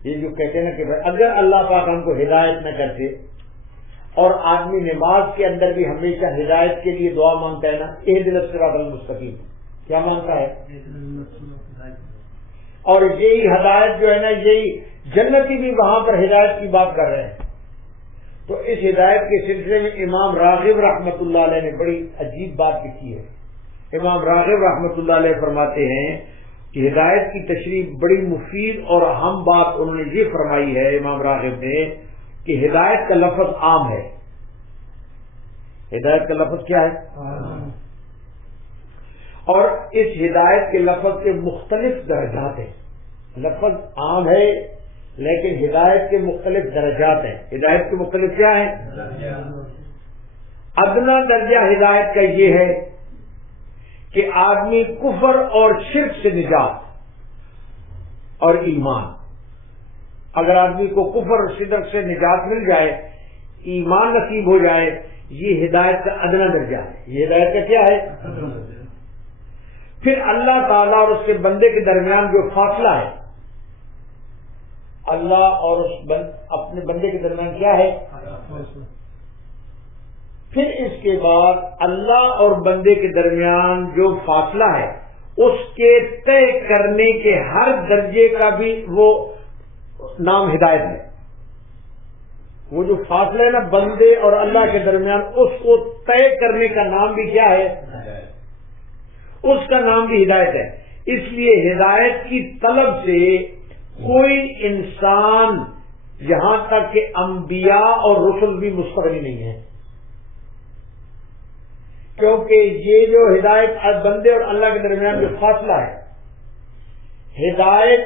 یہ جو کہتے ہیں نا کہ اگر اللہ پاک ہم کو ہدایت نہ کرتے، اور آدمی نماز کے اندر بھی ہمیشہ ہدایت کے لیے دعا مانگتا ہے نا، اہدنا الصراط المستقیم، کیا مانگتا ہے؟ اور یہی ہدایت جو ہے نا، یہی جنتی بھی وہاں پر ہدایت کی بات کر رہے ہیں. تو اس ہدایت کے سلسلے میں امام راغب رحمۃ اللہ علیہ نے بڑی عجیب بات لکھی ہے. امام راغب رحمۃ اللہ علیہ فرماتے ہیں کہ ہدایت کی تشریح بڑی مفید اور اہم بات انہوں نے یہ فرمائی ہے امام راغب نے کہ ہدایت کا لفظ عام ہے. ہدایت کا لفظ کیا ہے؟ اور اس ہدایت کے لفظ کے مختلف درجات ہیں. لفظ عام ہے لیکن ہدایت کے مختلف درجات ہیں. ہدایت کے مختلف کیا ہیں؟ ادنا درجہ ہدایت کا یہ ہے کہ آدمی کفر اور شرک سے نجات اور ایمان. اگر آدمی کو کفر اور شرک سے نجات مل جائے، ایمان نصیب ہو جائے، یہ ہدایت کا ادنا درجہ ہے. یہ ہدایت کا کیا ہے؟ پھر اللہ تعالیٰ اور اس کے بندے کے درمیان جو فاصلہ ہے، اللہ اور اپنے بندے کے درمیان کیا ہے؟ پھر اس کے بعد اللہ اور بندے کے درمیان جو فاصلہ ہے اس کے طے کرنے کے ہر درجے کا بھی وہ نام ہدایت ہے. وہ جو فاصلہ ہے نا بندے اور اللہ کے درمیان، اس کو طے کرنے کا نام بھی کیا ہے؟ اس کا نام بھی ہدایت ہے. اس لیے ہدایت کی طلب سے کوئی انسان یہاں تک کہ انبیاء اور رسل بھی مستغنی نہیں ہے، کیونکہ یہ جو ہدایت بندے اور اللہ کے درمیان جو فاصلہ ہے، ہدایت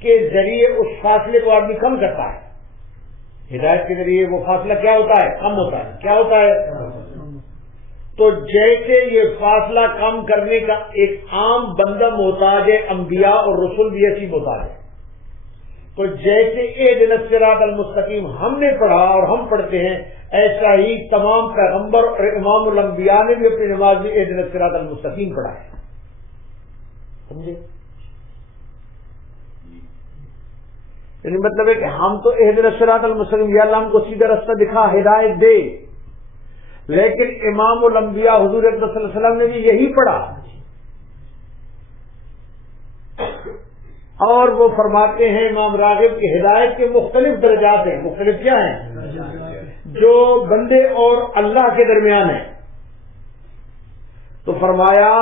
کے ذریعے اس فاصلے کو آدمی کم کرتا ہے. ہدایت کے ذریعے وہ فاصلہ کیا ہوتا ہے؟ کم ہوتا ہے. کیا ہوتا ہے؟ تو جیسے یہ فاصلہ کم کرنے کا ایک عام بندہ محتاج ہے، انبیاء اور رسول بھی ایسی محتاج ہے. تو جیسے اہدنا الصراط المستقیم ہم نے پڑھا اور ہم پڑھتے ہیں، ایسا ہی تمام پیغمبر اور امام الانبیاء نے بھی اپنی نماز میں اہدنا الصراط المستقیم پڑھا ہے. سمجھے؟ یعنی مطلب ہے کہ ہم تو اہدنا الصراط المستقیم، یا اللہ ہم کو سیدھا راستہ دکھا، ہدایت دے، لیکن امام الانبیاء حضور اکرم صلی اللہ علیہ وسلم نے بھی یہی پڑھا. اور وہ فرماتے ہیں امام راغب کی ہدایت کے مختلف درجات ہیں. مختلف کیا ہیں؟ جو بندے اور اللہ کے درمیان ہیں. تو فرمایا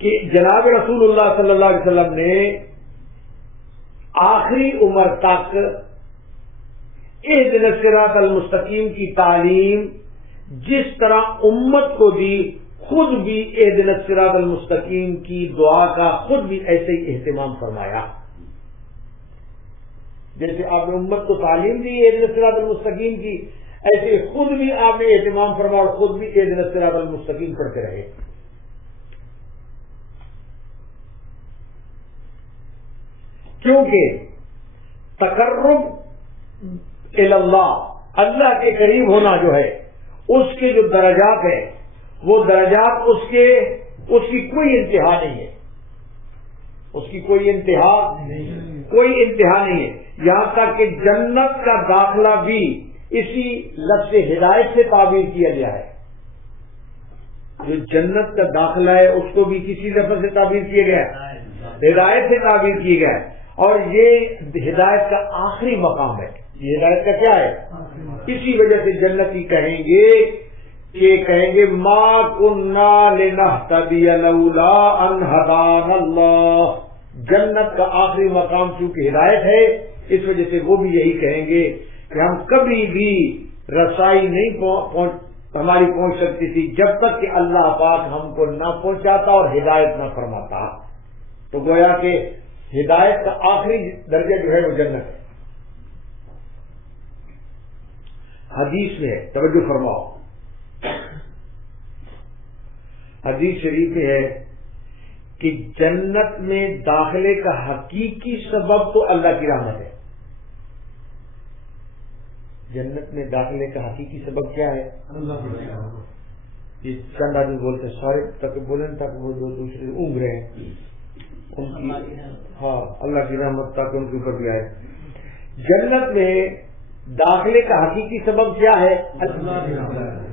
کہ جناب رسول اللہ صلی اللہ علیہ وسلم نے آخری عمر تک اہدنا الصراط المستقیم کی تعلیم جس طرح امت کو دی، خود بھی اہدنا الصراط المستقیم کی دعا کا خود بھی ایسے ہی اہتمام فرمایا. جیسے آپ نے امت کو تعلیم دی اہدنا الصراط المستقیم کی، ایسے خود بھی آپ نے اہتمام فرمایا اور خود بھی اہدنا الصراط المستقیم پڑھتے رہے. کیونکہ تقرب الی اللہ، اللہ کے قریب ہونا جو ہے، اس کے جو درجات ہیں، وہ درجات اس کی کوئی انتہا نہیں ہے. اس کی کوئی انتہا نہیں ہے. یہاں تک کہ جنت کا داخلہ بھی اسی لفظ ہدایت سے تعبیر کیا گیا ہے. جو جنت کا داخلہ ہے اس کو بھی کسی لفظ سے تعبیر کیا گیا ہے، ہدایت سے تعبیر کیا گیا ہے. اور یہ ہدایت کا آخری مقام ہے. یہ ہدایت کا کیا ہے؟ اسی وجہ سے جنتی کہیں گے ما کننا لنہتدی لولا ان ہدانا اللہ. جنت کا آخری مقام چونکہ ہدایت ہے، اس وجہ سے وہ بھی یہی کہیں گے کہ ہم کبھی بھی رسائی نہیں ہماری پہنچ سکتی تھی جب تک کہ اللہ پاک ہم کو نہ پہنچاتا اور ہدایت نہ فرماتا. تو گویا کہ ہدایت کا آخری درجہ جو ہے وہ جنت ہے. حدیث میں ہے، توجہ فرماؤ، حدیث شریف میں ہے کہ جنت میں داخلے کا حقیقی سبب تو اللہ کی رحمت ہے. جنت میں داخلے کا حقیقی سبب کیا ہے؟ اللہ کی رحمت. یہ چند آدمی بولتے ہیں، سارے تک بولیں تاکہ وہ جو دوسرے اونگ رہے ہیں ان کی، ہاں اللہ کی رحمت تاکہ ان کے اوپر بھی آئے. جنت میں داخلے کا حقیقی سبب کیا ہے؟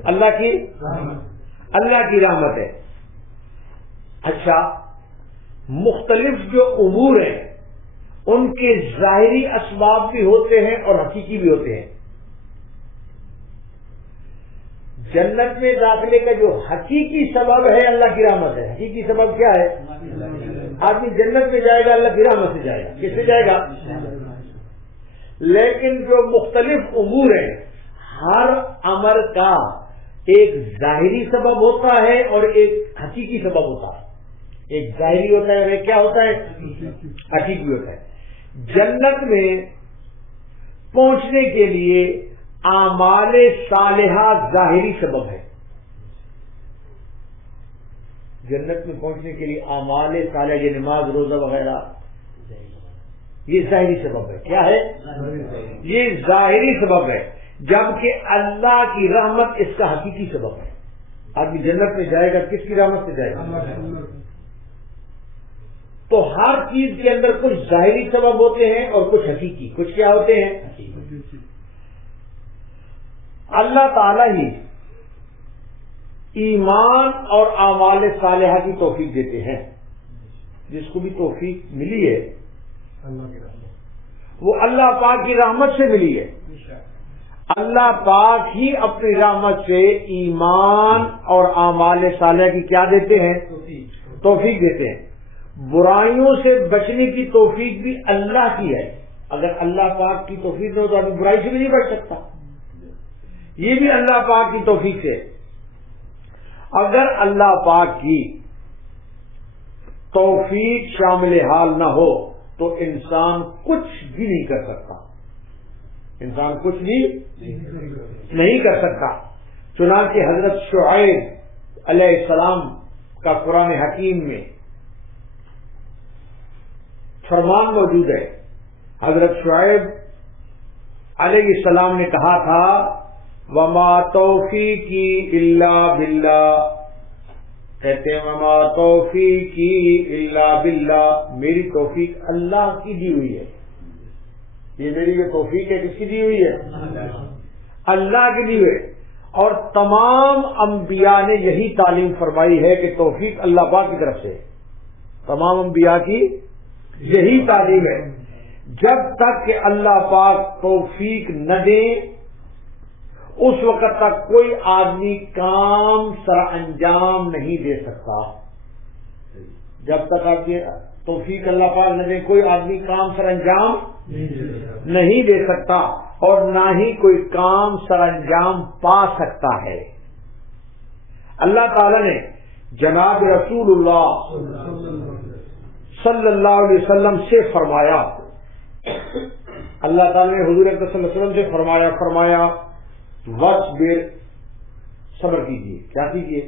اللہ کی رحمت ہے. اچھا، مختلف جو امور ہیں ان کے ظاہری اسباب بھی ہوتے ہیں اور حقیقی بھی ہوتے ہیں. جنت میں داخلے کا جو حقیقی سبب ہے اللہ کی رحمت ہے. حقیقی سبب کیا ہے؟ آدمی جنت میں جائے گا اللہ کی رحمت سے جائے گا. کس سے جائے گا؟ لیکن جو مختلف امور ہیں، ہر امر کا ایک ظاہری سبب ہوتا ہے اور ایک حقیقی سبب ہوتا ہے. ایک ظاہری ہوتا ہے اور ایک کیا ہوتا ہے؟ حقیقی ہوتا ہے. جنت میں پہنچنے کے لیے اعمال صالحہ ظاہری سبب ہے. جنت میں پہنچنے کے لیے اعمال صالحہ، یہ نماز روزہ وغیرہ، یہ ظاہری سبب ہے. کیا ہے؟ یہ ظاہری سبب ہے، جبکہ اللہ کی رحمت اس کا حقیقی سبب ہے. آدمی جنت میں جائے گا کس کی رحمت سے جائے گا؟ تو ہر چیز کے اندر کچھ ظاہری سبب ہوتے ہیں اور کچھ حقیقی. کچھ کیا ہوتے ہیں؟ اللہ تعالی ہی ایمان اور اعمال صالحہ کی توفیق دیتے ہیں. جس کو بھی توفیق ملی ہے وہ اللہ پاک کی رحمت سے ملی ہے. اللہ پاک ہی اپنی رحمت سے ایمان اور اعمال صالحہ کی کیا دیتے ہیں؟ توفیق دیتے ہیں. برائیوں سے بچنے کی توفیق بھی اللہ کی ہے. اگر اللہ پاک کی توفیق نہ ہو تو آدمی برائی سے بھی نہیں بچ سکتا. یہ بھی اللہ پاک کی توفیق سے. اگر اللہ پاک کی توفیق شامل حال نہ ہو تو انسان کچھ بھی نہیں کر سکتا. انسان کچھ بھی نہیں کر سکتا. چنانچہ حضرت شعیب علیہ السلام کا قرآن حکیم میں فرمان موجود ہے. حضرت شعیب علیہ السلام نے کہا تھا وما توفیقی الا باللہ. کہتے ہیں وما توفیقی الا باللہ، میری توفیق اللہ کی دی ہوئی ہے. یہ میری جو توفیق ہے کس کی دی ہوئی ہے؟ اللہ کی دی ہوئی. اور تمام انبیاء نے یہی تعلیم فرمائی ہے کہ توفیق اللہ پاک کی طرف سے. تمام انبیاء کی یہی تعلیم ہے. جب تک کہ اللہ پاک توفیق نہ دے اس وقت تک کوئی آدمی کام سر انجام نہیں دے سکتا. جب تک آپ کی توفیق اللہ پاک نہ دے کوئی آدمی کام سر انجام نہیں دے سکتا اور نہ ہی کوئی کام سر انجام پا سکتا ہے. اللہ تعالی نے جناب رسول اللہ صلی اللہ علیہ وسلم سے فرمایا، اللہ تعالی نے حضور اکرم صلی اللہ علیہ وسلم سے فرمایا وصبر، صبر کیجیے. کیا کیجیے؟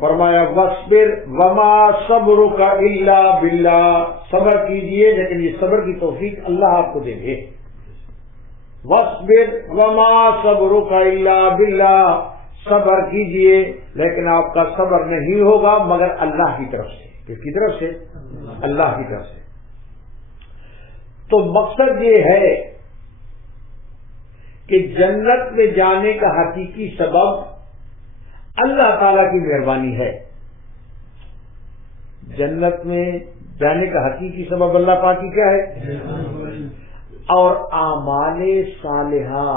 فرمایا وصبر وما صبرک الا باللہ، صبر کیجیے لیکن یہ صبر کی توفیق اللہ آپ کو دیں گے. وصبر وما صبرک الا باللہ، صبر کیجیے لیکن آپ کا صبر نہیں ہوگا مگر اللہ کی طرف سے. کس کی طرف سے؟ اللہ کی طرف سے. تو مقصد یہ ہے کہ جنت میں جانے کا حقیقی سبب اللہ تعالی کی مہربانی ہے. جنت میں جانے کا حقیقی سبب اللہ پاک کی کیا ہے؟ اور اعمال صالحہ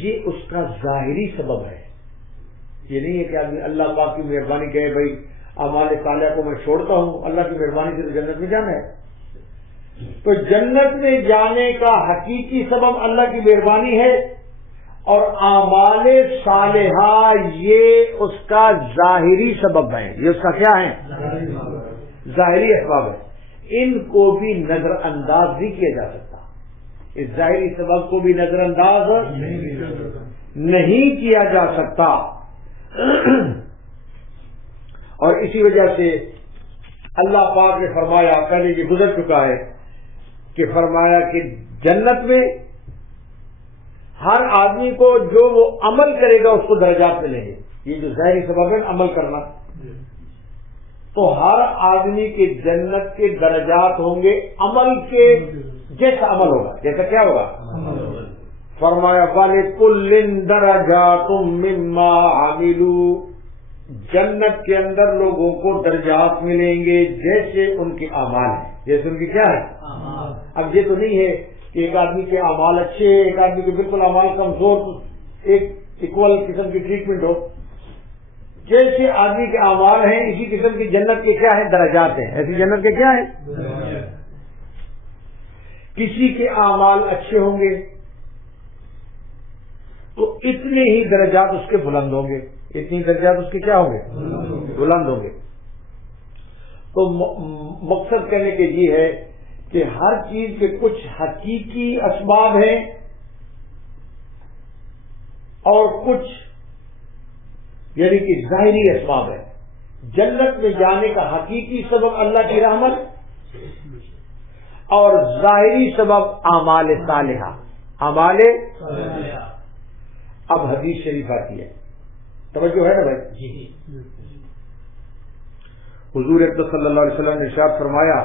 یہ اس کا ظاہری سبب ہے. یہ نہیں ہے کہ آدمی اللہ پاک کی مہربانی کہے بھائی اعمال صالحہ کو میں چھوڑتا ہوں، اللہ کی مہربانی سے تو جنت میں جانا ہے. تو جنت میں جانے کا حقیقی سبب اللہ کی مہربانی ہے اور اعمال صالحہ یہ اس کا ظاہری سبب ہے. یہ اس کا کیا ہے؟ ظاہری اسباب ہے. ان کو بھی نظر انداز نہیں کیا جا سکتا. اس ظاہری سبب کو بھی نظر انداز نہیں کیا جا سکتا. اور اسی وجہ سے اللہ پاک نے فرمایا، پہلے یہ گزر چکا ہے کہ فرمایا کہ جنت میں ہر آدمی کو جو وہ عمل کرے گا اس کو درجات ملیں گے. یہ جو ظاہری سبب ہے عمل کرنا، تو ہر آدمی کے جنت کے درجات ہوں گے عمل کے جیسا عمل ہوگا. جیسا کیا ہوگا؟ فرمایا وَلِكُلٍّ دَرَجَاتٌ مِّمَّا عَمِلُوا، جنت کے اندر لوگوں کو درجات ملیں گے جیسے ان کے اعمال ہیں. جیسے ان کی کیا ہے؟ اب یہ تو نہیں ہے کہ ایک آدمی کے اعمال اچھے ہیں، ایک آدمی کے بالکل اعمال کمزور. ایک اکول قسم کی ٹریٹمنٹ ہو. جیسے آدمی کے اعمال ہیں اسی قسم کی جنت کے کیا ہیں؟ درجات ہیں. ایسی جنت کے کیا ہیں؟ کسی کے اعمال اچھے ہوں گے تو اتنے ہی درجات اس کے بلند ہوں گے. اتنی درجات اس کے کیا ہوں گے؟ بلند ہوں گے. تو مقصد کہنے کے یہ ہے کہ ہر چیز کے کچھ حقیقی اسباب ہیں اور کچھ یعنی کہ ظاہری اسباب ہیں. جنت میں جانے کا حقیقی سبب اللہ کی رحمت اور ظاہری سبب اعمال صالحہ. اعمال اب حدیث شریف آتی ہے, توجہ ہے نا بھائی؟ حضور اکرم صلی اللہ علیہ وسلم نے ارشاد فرمایا,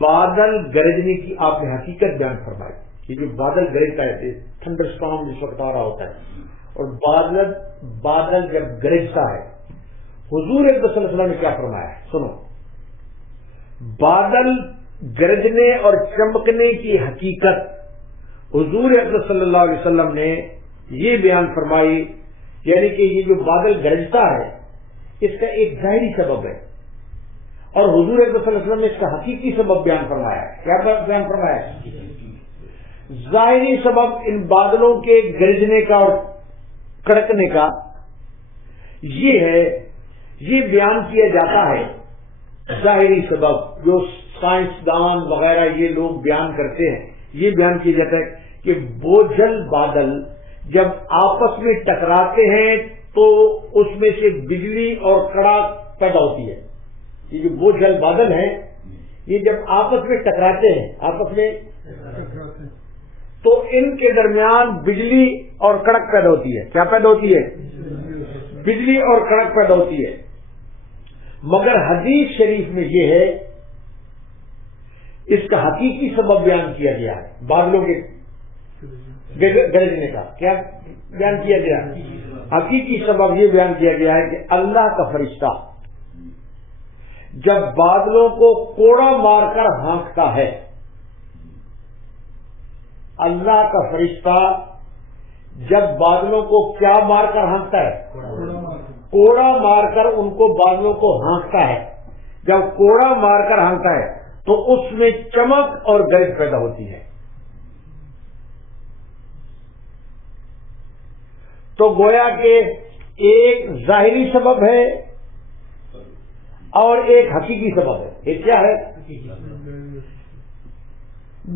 بادل گرجنے کی آپ نے حقیقت بیان فرمائی. یہ جو بادل گرجتا ہے, تھنڈر اسٹارم جس وقت آ رہا ہوتا ہے, اور بادل جب گرجتا ہے, حضور اکرم صلی اللہ علیہ وسلم نے کیا فرمایا ہے؟ سنو, بادل گرجنے اور چمکنے کی حقیقت حضور اکرم صلی اللہ علیہ وسلم نے یہ بیان فرمائی, یعنی کہ یہ جو بادل گرجتا ہے اس کا ایک ظاہری سبب ہے, اور حضور اکرم صلی اللہ علیہ وسلم نے اس کا حقیقی سبب بیان فرمایا ہے. کیا بیان فرمایا ہے؟ ظاہری سبب ان بادلوں کے گرجنے کا اور کڑکنے کا یہ ہے, یہ بیان کیا جاتا ہے. ظاہری سبب جو سائنسدان وغیرہ یہ لوگ بیان کرتے ہیں, یہ بیان کیا جاتا ہے کہ بوجھل بادل جب آپس میں ٹکراتے ہیں تو اس میں سے بجلی اور کڑاک پیدا ہوتی ہے. یہ جو بوجھل بادل ہیں یہ جب آپس میں ٹکراتے ہیں, آپس میں تو ان کے درمیان بجلی اور کڑک پیدا ہوتی ہے. کیا پیدا ہوتی ہے؟ بجلی اور کڑک پیدا ہوتی ہے. مگر حدیث شریف میں یہ ہے, اس کا حقیقی سبب بیان کیا گیا ہے بادلوں کے گرجنے کا. کیا بیان کیا گیا؟ حقیقی سبب یہ بیان کیا گیا ہے کہ اللہ کا فرشتہ جب بادلوں کو کوڑا مار کر ہانکتا ہے, اللہ کا فرشتہ جب بادلوں کو کیا مار کر ہانکتا ہے؟ کوڑا مار کر ان کو بادلوں کو ہانکتا ہے. جب کوڑا مار کر ہانکتا ہے تو اس میں چمک اور گرج پیدا ہوتی ہے. تو گویا کہ ایک ظاہری سبب ہے اور ایک حقیقی سبب ہے. یہ کیا ہے؟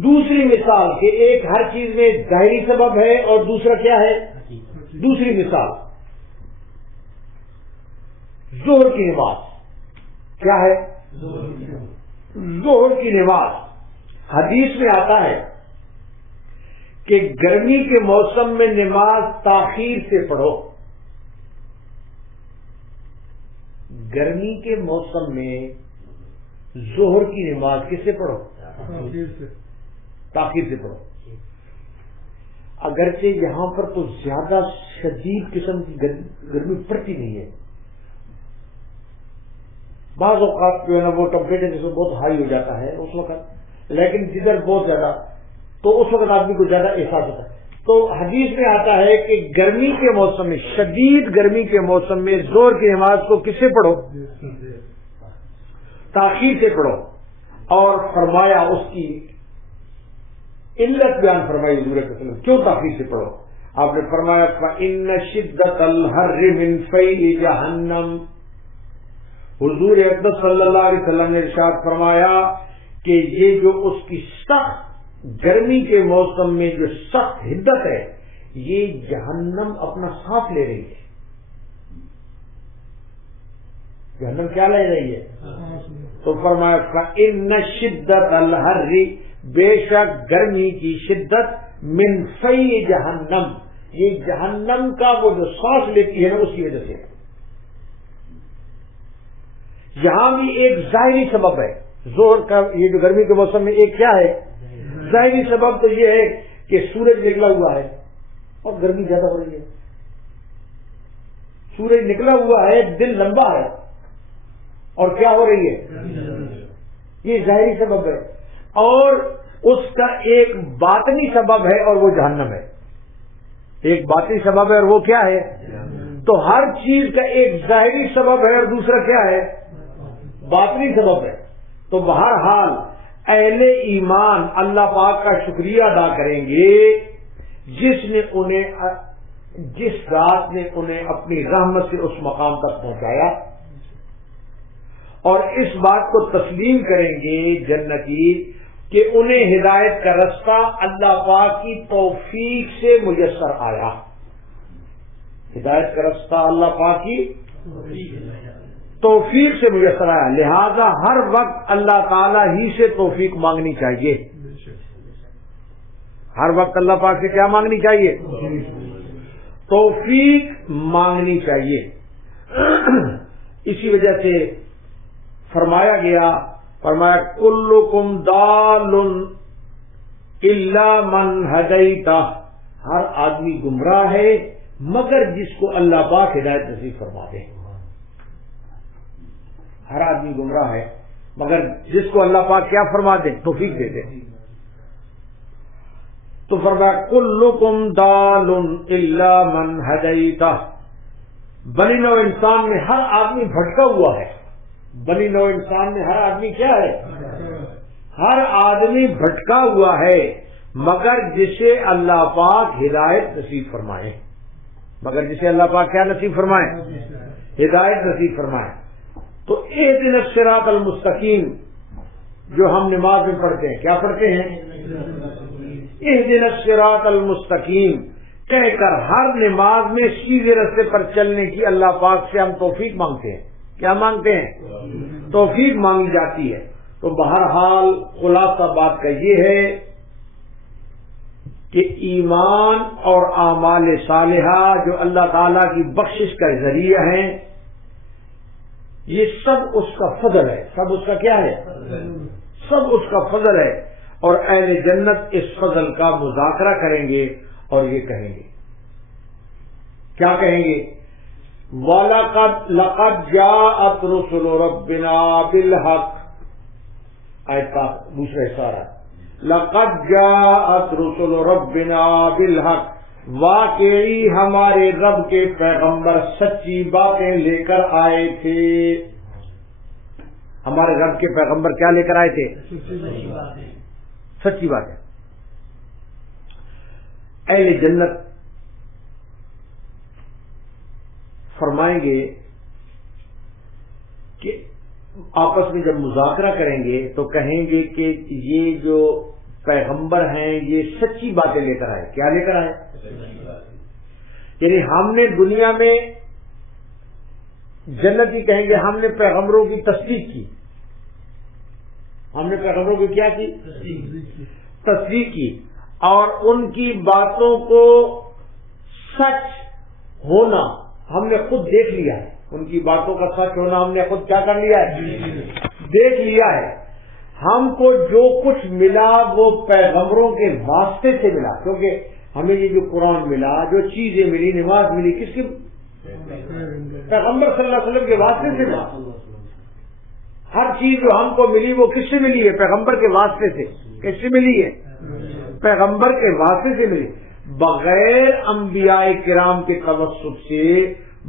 دوسری مثال کہ ایک ہر چیز میں ظاہری سبب ہے اور دوسرا کیا ہے؟ دوسری مثال ظہر کی نماز. کیا ہے؟ ظہر کی نماز. حدیث میں آتا ہے کہ گرمی کے موسم میں نماز تاخیر سے پڑھو. گرمی کے موسم میں ظہر کی نماز کس سے پڑھو؟ تاخیر سے پڑھو. اگرچہ یہاں پر تو زیادہ شدید قسم کی گرمی پڑتی نہیں ہے, بعض اوقات جو ہے نا وہ ٹمپریچر جس میں بہت ہائی ہو جاتا ہے اس وقت, لیکن جدھر بہت زیادہ تو اس وقت آدمی کو زیادہ احساس ہوتا ہے. تو حدیث میں آتا ہے کہ گرمی کے موسم میں, شدید گرمی کے موسم میں ظہر کی نماز کو کس سے پڑھو؟ تاخیر سے پڑھو. اور فرمایا اس کی علت بیان فرمائی حضور صلی اللہ علیہ وسلم, کیوں تاخیر سے پڑھو؟ آپ نے فرمایا فَإِنَّ شِدَّةَ الْحَرِّ مِنْ فَيْءِ جَهَنَّمَ. حضور اکرم صلی اللہ علیہ وسلم نے ارشاد فرمایا کہ یہ جو اس کی سخت گرمی کے موسم میں جو سخت حدت ہے یہ جہنم اپنا سانس لے رہی ہے. جہنم کیا لے رہی ہے؟ تو فرمایا فَإِنَّ شِدَّةَ الْحَرِّ, بے شک گرمی کی شدت من فَيْءِ جہنم, یہ جہنم کا وہ جو سانس لیتی ہے نا اس کی وجہ سے. یہاں بھی ایک ظاہری سبب ہے ظہر کا. یہ جو گرمی کے موسم میں ایک کیا ہے؟ ظاہری سبب تو یہ ہے کہ سورج نکلا ہوا ہے اور گرمی زیادہ ہو رہی ہے. سورج نکلا ہوا ہے, دن لمبا ہے اور کیا ہو رہی ہے؟ یہ ظاہری سبب ہے. اور اس کا ایک باطنی سبب ہے اور وہ جہنم ہے. ایک باطنی سبب ہے اور وہ کیا ہے؟ تو ہر چیز کا ایک ظاہری سبب ہے اور دوسرا کیا ہے؟ باطنی سبب ہے. تو بہرحال اہل ایمان اللہ پاک کا شکریہ ادا کریں گے جس ذات نے انہیں اپنی رحمت سے اس مقام تک پہنچایا، اور اس بات کو تسلیم کریں گے جنتی کہ انہیں ہدایت کا رستہ اللہ پاک کی توفیق سے میسر آیا. ہدایت کا رستہ اللہ پاک کی توفیق سے میسر آیا، لہذا ہر وقت اللہ تعالی ہی سے توفیق مانگنی چاہیے. ہر وقت اللہ پاک سے کیا مانگنی چاہیے؟ توفیق مانگنی چاہیے. اسی وجہ سے فرمایا کلکم ضال الا من ہدیتہ، ہر آدمی گمراہ ہے مگر جس کو اللہ پاک ہدایت نصیب فرما دے. ہر آدمی گمراہ ہے مگر جس کو اللہ پاک کیا فرما دے؟ توفیق دے دے. تو فرمایا کلکم ضال الا من ہدیتہ، بنی نوع انسان میں ہر آدمی بھٹکا ہوا ہے. بنی نوع انسان میں ہر آدمی کیا ہے؟ ہر آدمی بھٹکا ہوا ہے مگر جسے اللہ پاک ہدایت نصیب فرمائے. مگر جسے اللہ پاک کیا نصیب فرمائے؟ ہدایت نصیب فرمائے. تو اہدنا الصراط المستقیم جو ہم نماز میں پڑھتے ہیں، کیا پڑھتے ہیں؟ اہدنا الصراط المستقیم کہہ کر ہر نماز میں سیدھے راستے پر چلنے کی اللہ پاک سے ہم توفیق مانگتے ہیں. کیا مانگتے ہیں؟ توفیق مانگی جاتی ہے. تو بہرحال خلاصہ بات کا یہ ہے کہ ایمان اور اعمال صالحہ جو اللہ تعالی کی بخشش کا ذریعہ ہیں، یہ سب اس کا فضل ہے. سب اس کا کیا ہے؟ سب اس کا فضل ہے. اور اہل جنت اس فضل کا مذاکرہ کریں گے اور یہ کہیں گے، کیا کہیں گے؟ لَقَدْ جَاءَتْ رُسُلُ رَبِّنَا بِالْحَقِّ، آیت کا دوسرا حصہ ہے. لَقَدْ جَاءَتْ رُسُلُ رَبِّنَا بِالْحَقِّ، واقعی ہمارے رب کے پیغمبر سچی باتیں لے کر آئے تھے. ہمارے رب کے پیغمبر کیا لے کر آئے تھے؟ سچی بات ہے. اہل جنت فرمائیں گے کہ آپس میں جب مذاکرہ کریں گے تو کہیں گے کہ یہ جو پیغمبر ہیں یہ سچی باتیں لے کر آئے. کیا لے کر آئے؟ یعنی ہم نے دنیا میں جنتی کہیں گے ہم نے پیغمبروں کی تصدیق کی. ہم نے پیغمبروں کی کیا کی؟ تصدیق کی، اور ان کی باتوں کو سچ ہونا ہم نے خود دیکھ لیا ہے. ان کی باتوں کا سچ ہونا ہم نے خود کیا کر لیا ہے؟ دیکھ لیا ہے. ہم کو جو کچھ ملا وہ پیغمبروں کے واسطے سے ملا، کیونکہ ہمیں یہ جو قرآن ملا، جو چیزیں ملی، نماز ملی، کس کی؟ پیغمبر صلی اللہ علیہ وسلم کے واسطے سے ملا. ہر چیز جو ہم کو ملی وہ کس سے ملی ہے؟ پیغمبر کے واسطے سے. کس سے ملی ہے؟ پیغمبر کے واسطے سے ملی. بغیر انبیاء کرام کے توسط سے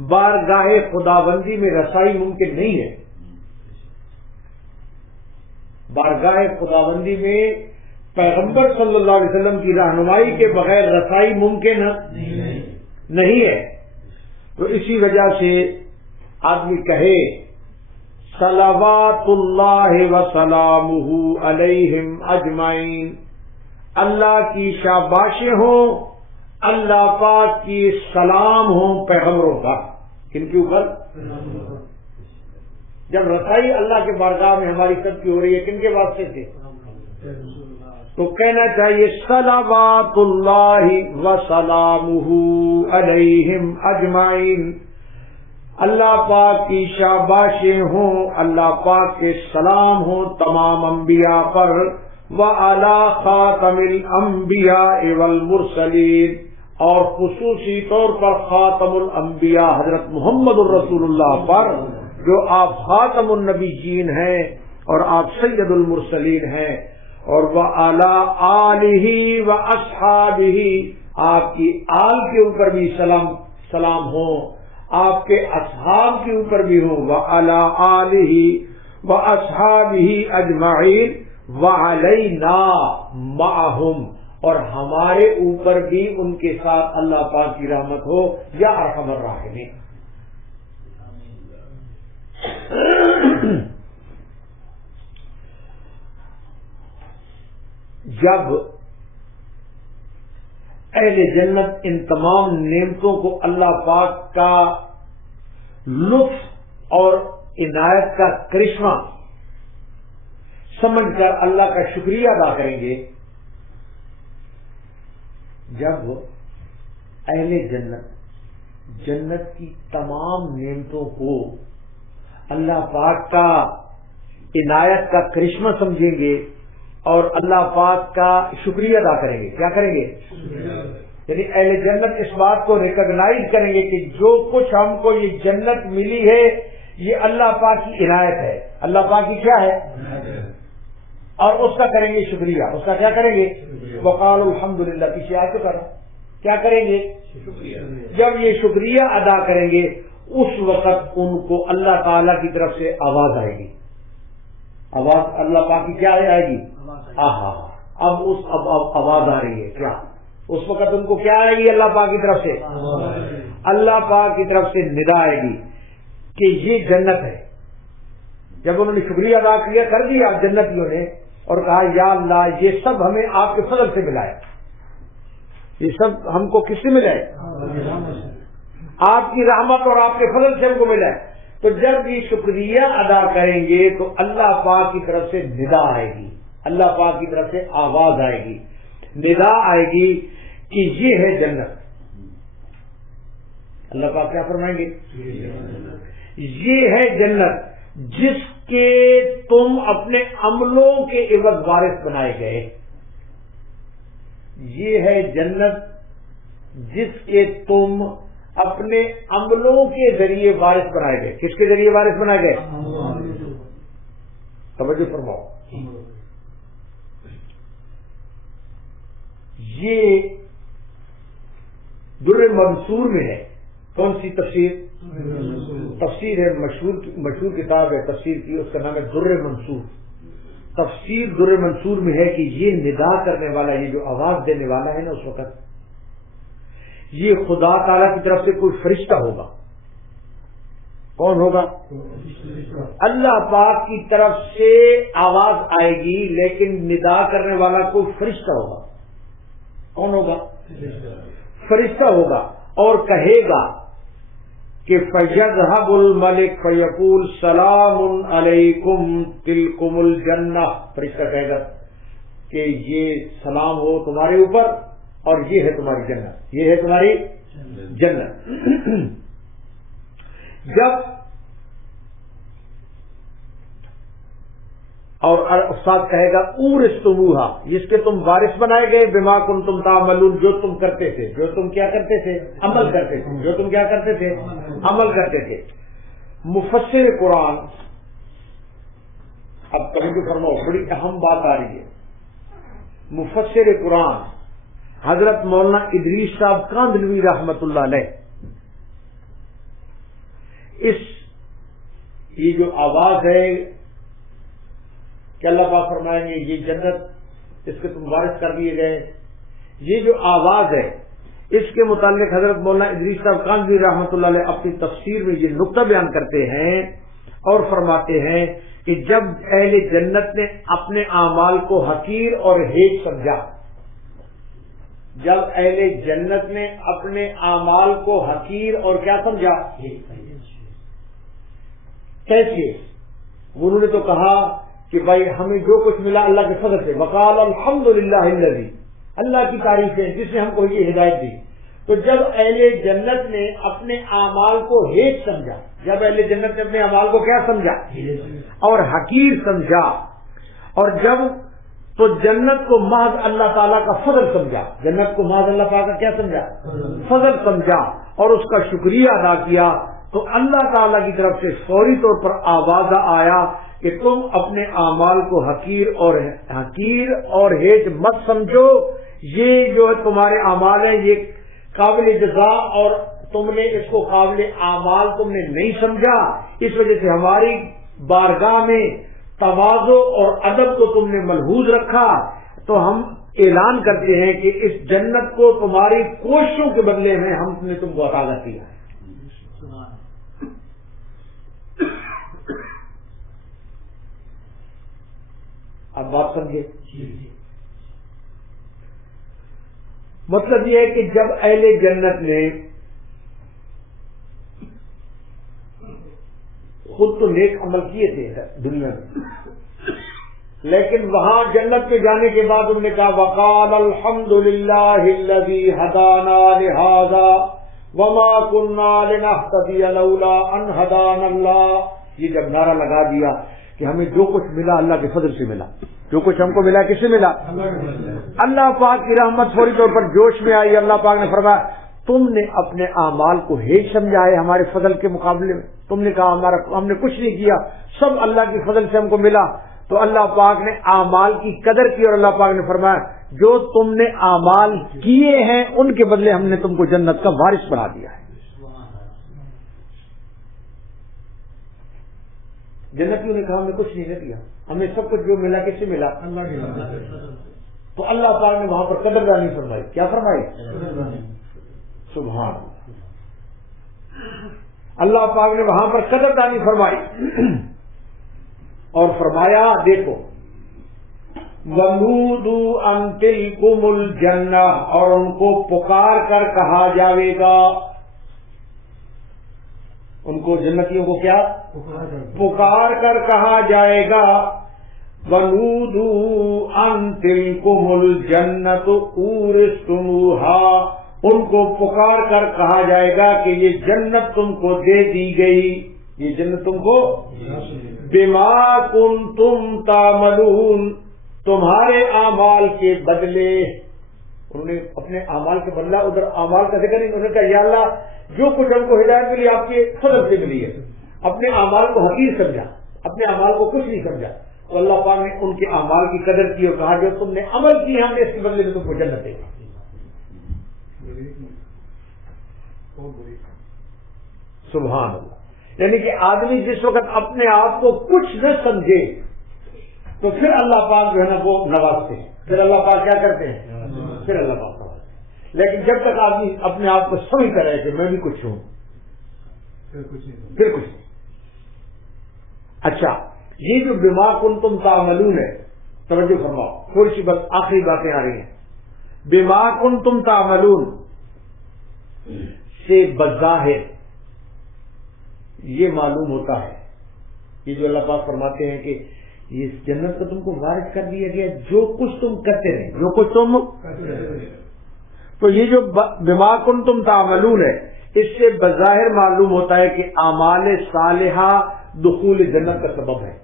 بارگاہ خداوندی میں رسائی ممکن نہیں ہے. بارگاہ خداوندی میں پیغمبر صلی اللہ علیہ وسلم کی رہنمائی کے بغیر رسائی ممکن نہیں ہے. تو اسی وجہ سے آدمی کہے صلوات اللہ وسلامہ علیہم اجمعین، اللہ کی شاباشیں ہوں، اللہ پاک کی سلام ہوں پیغمبروں کا. کن کے اوپر؟ جب رسائی اللہ کے بارگاہ میں ہماری سب کی ہو رہی ہے کن کے واسطے سے؟ تو کہنا چاہیے صلوات اللہ وسلامہ علیہم اجمعین، اللہ پاک کی شاباشیں ہوں، اللہ پاک کے سلام ہوں تمام انبیاء پر، وعلی خاتم الانبیاء والمرسلین، اور خصوصی طور پر خاتم الانبیاء حضرت محمد الرسول اللہ پر، جو آپ خاتم النبیین ہیں اور آپ سید المرسلین ہیں، اور وعلی آلہ واصحابہ آپ کی آل کے اوپر بھی سلام ہو، آپ کے اصحاب کے اوپر بھی ہو، وعلی آلہ واصحابہ اجمعین وعلینا معہم، اور ہمارے اوپر بھی ان کے ساتھ اللہ پاک کی رحمت ہو یا ارحم الراحمین۔ جب اہل جنت ان تمام نعمتوں کو اللہ پاک کا لطف اور عنایت کا کرشمہ سمجھ کر اللہ کا شکریہ ادا کریں گے، جب اہل جنت جنت کی تمام نعمتوں کو اللہ پاک کا عنایت کا کرشمہ سمجھیں گے اور اللہ پاک کا شکریہ ادا کریں گے، کیا کریں گے؟ یعنی اہل جنت اس بات کو ریکگنائز کریں گے کہ جو کچھ ہم کو یہ جنت ملی ہے یہ اللہ پاک کی عنایت ہے، اللہ پاک کی کیا ہے، اور اس کا کریں گے شکریہ، اس کا کیا کریں گے؟ وقالوا الحمدللہ، پیچھے آ چکا نا، کیا کریں گے؟ جب یہ شکریہ ادا کریں گے اس وقت ان کو اللہ تعالی کی طرف سے آواز آئے گی، آواز اللہ پاک کی کیا آئے گی؟ آہا، اب آواز آ رہی ہے، کیا اس وقت ان کو کیا آئے گی؟ اللہ پاک کی طرف سے، اللہ پاک کی طرف سے ندا آئے گی کہ یہ جنت ہے۔ جب انہوں نے شکریہ ادا کیا کر دیا جنتیوں نے اور کہا یا اللہ یہ سب ہمیں آپ کے فضل سے ملا ہے، یہ سب ہم کو کس سے ملا ہے؟ آپ کی رحمت اور آپ کے فضل سے ہم کو ملا ہے۔ تو جب یہ شکریہ ادا کریں گے تو اللہ پاک کی طرف سے ندا آئے گی، اللہ پاک کی طرف سے آواز آئے گی، ندا آئے گی کہ یہ ہے جنت۔ اللہ پاک کیا فرمائیں گے؟ یہ ہے جنت جس کے تم اپنے عملوں کے عوض وارث بنائے گئے، یہ ہے جنت جس کے تم اپنے عملوں کے ذریعے وارث بنائے گئے۔ کس کے ذریعے وارث بنائے گئے؟ توجہ فرماؤ، یہ در منصور میں ہے۔ کون سی تفسیر؟ تفسیر ہے، مشہور کتاب ہے تفسیر کی، اس کا نام ہے در منصور۔ تفسیر در منصور میں ہے کہ یہ ندا کرنے والا، یہ جو آواز دینے والا ہے نا اس وقت، یہ خدا تعالی کی طرف سے کوئی فرشتہ ہوگا۔ کون ہوگا؟ اللہ پاک کی طرف سے آواز آئے گی لیکن ندا کرنے والا کوئی فرشتہ ہوگا۔ کون ہوگا؟ فرشتہ ہوگا، اور کہے گا کہ فَيَذْهَبُ الْمَلِكُ فَيَقُولُ سَلَامٌ عَلَيْكُمْ تِلْكُمُ الْجَنَّةُ، فرشتہ کہے گا کہ یہ سلام ہو تمہارے اوپر اور یہ ہے تمہاری جنت، یہ ہے تمہاری جنت۔ جب اور استاد کہے گا اورثتموہا، جس کے تم وارث بنائے گئے، بما کنتم تعملون، جو تم کرتے تھے، جو تم کیا کرتے تھے؟ عمل کرتے تھے، جو تم کیا کرتے تھے؟ عمل کرتے تھے۔ مفسر قرآن، اب توجہ فرماؤ، بڑی اہم بات آ رہی ہے۔ مفسر قرآن حضرت مولانا ادریس صاحب کاندھلوی رحمت اللہ علیہ، یہ جو آواز ہے کہ اللہ پاک فرمائیں گے یہ جنت اس کے تم وارث کر دیے گئے، یہ جو آواز ہے اس کے متعلق حضرت مولانا ادریس صاحب کاندھلوی رحمت اللہ علیہ اپنی تفسیر میں یہ نقطہ بیان کرتے ہیں اور فرماتے ہیں کہ جب اہل جنت نے اپنے اعمال کو حقیر اور ہیج سمجھا، جب اہل جنت نے اپنے اعمال کو حقیر اور کیا سمجھا؟ کیسے؟ انہوں نے تو کہا کہ بھائی ہمیں جو کچھ ملا اللہ کے فضل سے، وقال الحمدللہ الذی، اللہ کی تعریف ہے جس نے ہم کو یہ ہدایت دی۔ تو جب اہل جنت نے اپنے اعمال کو ہیج سمجھا، جب اہل جنت نے اپنے اعمال کو کیا سمجھا؟ اور حقیر سمجھا، اور جب تو جنت کو محض اللہ تعالیٰ کا فضل سمجھا، جنت کو محض اللہ تعالیٰ کا کیا سمجھا؟ فضل سمجھا، اور اس کا شکریہ ادا کیا، تو اللہ تعالیٰ کی طرف سے فوری طور پر آواز آیا کہ تم اپنے اعمال کو حقیر اور ہیج مت سمجھو، یہ جو ہے تمہارے اعمال ہیں یہ قابل جزا، اور تم نے اس کو قابل اعمال تم نے نہیں سمجھا، اس وجہ سے ہماری بارگاہ میں تواضع اور ادب کو تم نے ملحوظ رکھا، تو ہم اعلان کرتے ہیں کہ اس جنت کو تمہاری کوششوں کے بدلے میں ہم نے تم کو عطا کیا ہے۔ اب بات سمجھے، مطلب یہ ہے کہ جب اہل جنت نے خود تو نیک عمل کیے تھے دنیا میں، لیکن وہاں جنت میں جانے کے بعد انہوں نے کہا وقال الحمد للہ الذی ہدانا لہذا وما كنا لنهتدی لولا ان ہدانا اللہ، یہ جب نعرہ لگا دیا کہ ہمیں جو کچھ ملا اللہ کے فضل سے ملا، جو کچھ ہم کو ملا کس سے ملا؟ اللہ پاک کی رحمت فوری طور پر جوش میں آئی۔ اللہ پاک نے فرمایا تم نے اپنے اعمال کو ہیج سمجھا ہے ہمارے فضل کے مقابلے میں، تم نے کہا ہم نے کچھ نہیں کیا، سب اللہ کی فضل سے ہم کو ملا، تو اللہ پاک نے اعمال کی قدر کی، اور اللہ پاک نے فرمایا جو تم نے اعمال کیے ہیں ان کے بدلے ہم نے تم کو جنت کا وارث بنا دیا ہے۔ جنتیوں نے کہا ہم نے کچھ نہیں کیا، ہمیں سب کچھ جو ملا کس سے ملا؟ اللہ کی رحمت سے۔ تو اللہ پاک نے وہاں پر قدردانی فرمائی، کیا فرمائی؟ سبحان اللہ پاک نے وہاں پر قدردانی فرمائی اور فرمایا دیکھو وَنُودُوا أَن تِلْكُمُ الْجَنَّةُ، اور ان کو پکار کر کہا جاوے گا، ان کو جنتیوں کو کیا پکار کر کہا جائے گا، وَنُودُوا أَن تِلْكُمُ الْجَنَّةُ أُورِثْتُمُوهَا، ان کو پکار کر کہا جائے گا کہ یہ جنت تم کو دے دی گئی، یہ جنت تم کو بما کنتم تعملون، تمہارے اعمال کے بدلے۔ انہوں نے اپنے اعمال کے بدلہ ادھر اعمال کا ذکر نہیں، انہوں نے کہا یا اللہ جو کچھ ہم کو ہدایت ملی آپ کے فضل سے ملی ہے، اپنے اعمال کو حقیر سمجھا، اپنے اعمال کو کچھ نہیں سمجھا، تو اللہ پاک نے ان کے اعمال کی قدر کی اور کہا جو تم نے عمل کی ہم نے اس کے بدلے میں تم کو جنت دے گا۔ سبحان اللہ، یعنی کہ آدمی جس وقت اپنے آپ کو کچھ نہ سمجھے تو پھر اللہ پاک جو ہے نا وہ نوازتے ہیں، پھر اللہ پاک کیا کرتے ہیں؟ پھر اللہ پاک نوازتے ہیں۔ لیکن جب تک آدمی اپنے آپ کو سمجھتا رہے کہ میں بھی کچھ ہوں، پھر کچھ نہیں۔ اچھا، یہ جو بما کنتم تعملون ہے، توجہ فرماؤ، تھوڑی سی بس آخری باتیں آ رہی ہیں۔ بما کنتم تعملون سے بظاہر یہ معلوم ہوتا ہے، یہ جو اللہ پاک فرماتے ہیں کہ یہ جنت کو تم کو وارث کر دیا گیا جو کچھ تم کرتے رہے، جو کچھ تم کرتے رہے، تو یہ جو بما کنتم تعملون ہے اس سے بظاہر معلوم ہوتا ہے کہ اعمال صالحہ دخول جنت کا سبب ہے۔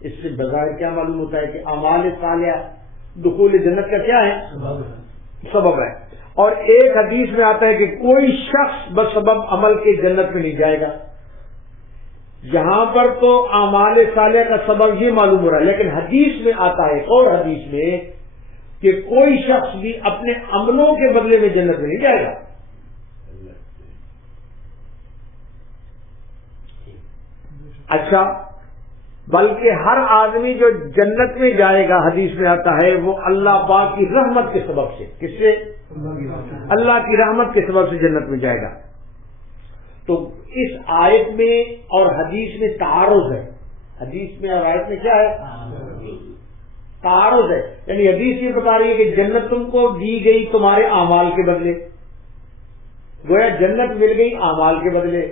اس سے بظاہر کیا معلوم ہوتا ہے کہ اعمال صالحہ دخول جنت کا کیا ہے؟ سبب ہے۔ اور ایک حدیث میں آتا ہے کہ کوئی شخص بسبب عمل کے جنت میں نہیں جائے گا۔ یہاں پر تو اعمال صالحہ کا سبب یہ معلوم ہو رہا ہے، لیکن حدیث میں آتا ہے اور حدیث میں کہ کوئی شخص بھی اپنے عملوں کے بدلے میں جنت میں نہیں جائے گا۔ اچھا، بلکہ ہر آدمی جو جنت میں جائے گا حدیث میں آتا ہے وہ اللہ پاک کی رحمت کے سبب سے، کس سے؟ اللہ کی رحمت کے سبب سے جنت میں جائے گا۔ تو اس آیت میں اور حدیث میں تعارض ہے، حدیث میں اور آیت میں کیا ہے؟ تعارض ہے، یعنی حدیث یہ بتا رہی ہے کہ جنت تم کو دی گئی تمہارے اعمال کے بدلے، گویا جنت مل گئی اعمال کے بدلے،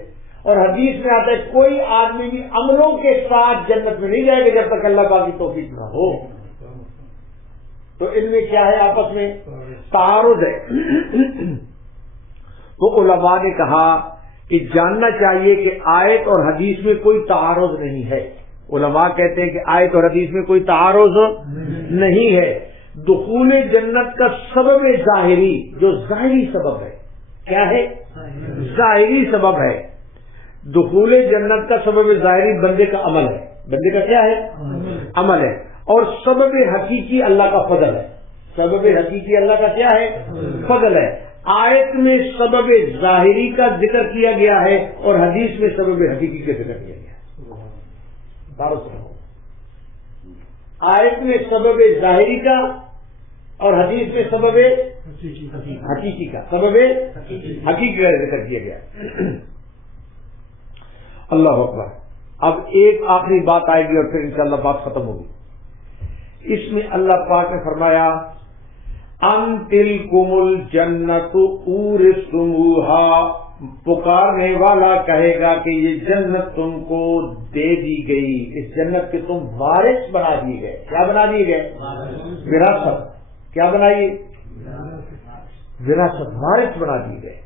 اور حدیث میں آتا ہے کوئی آدمی بھی عملوں کے ساتھ جنت میں نہیں جائے گا جب تک اللہ پاک کی توفیق نہ ہو۔ تو ان میں کیا ہے؟ آپس میں تعارض ہے۔ تو علماء نے کہا کہ جاننا چاہیے کہ آیت اور حدیث میں کوئی تعارض نہیں ہے۔ علماء کہتے ہیں کہ آیت اور حدیث میں کوئی تعارض نہیں ہے۔ دخول جنت کا سبب ظاہری، جو ظاہری سبب ہے، کیا ہے؟ ظاہری سبب ہے۔ دخول جنت کا سبب ظاہری بندے کا عمل ہے، بندے کا کیا ہے؟ عمل ہے۔ اور سبب حقیقی اللہ کا فضل ہے، سبب حقیقی اللہ کا کیا ہے؟ فضل ہے. آیت میں سبب ظاہری کا ذکر کیا گیا ہے اور حدیث میں سبب حقیقی کا ذکر کیا گیا ہے. آیت میں سبب ظاہری کا اور حدیث میں سبب حقیقی کا حقیقی کا ذکر کیا گیا. اللہ اکبر. اب ایک آخری بات آئے گی اور پھر انشاءاللہ بات ختم ہوگی. اس میں اللہ پاک نے فرمایا ان تلکم الجنت اورثتموها. پکارنے والا کہے گا کہ یہ جنت تم کو دے دی گئی، اس جنت کے تم وارث بنا دیے گئے. کیا بنا دیے گئے؟ وراثت. کیا بنائی؟ وراثت، وارث بنا دیے گئے.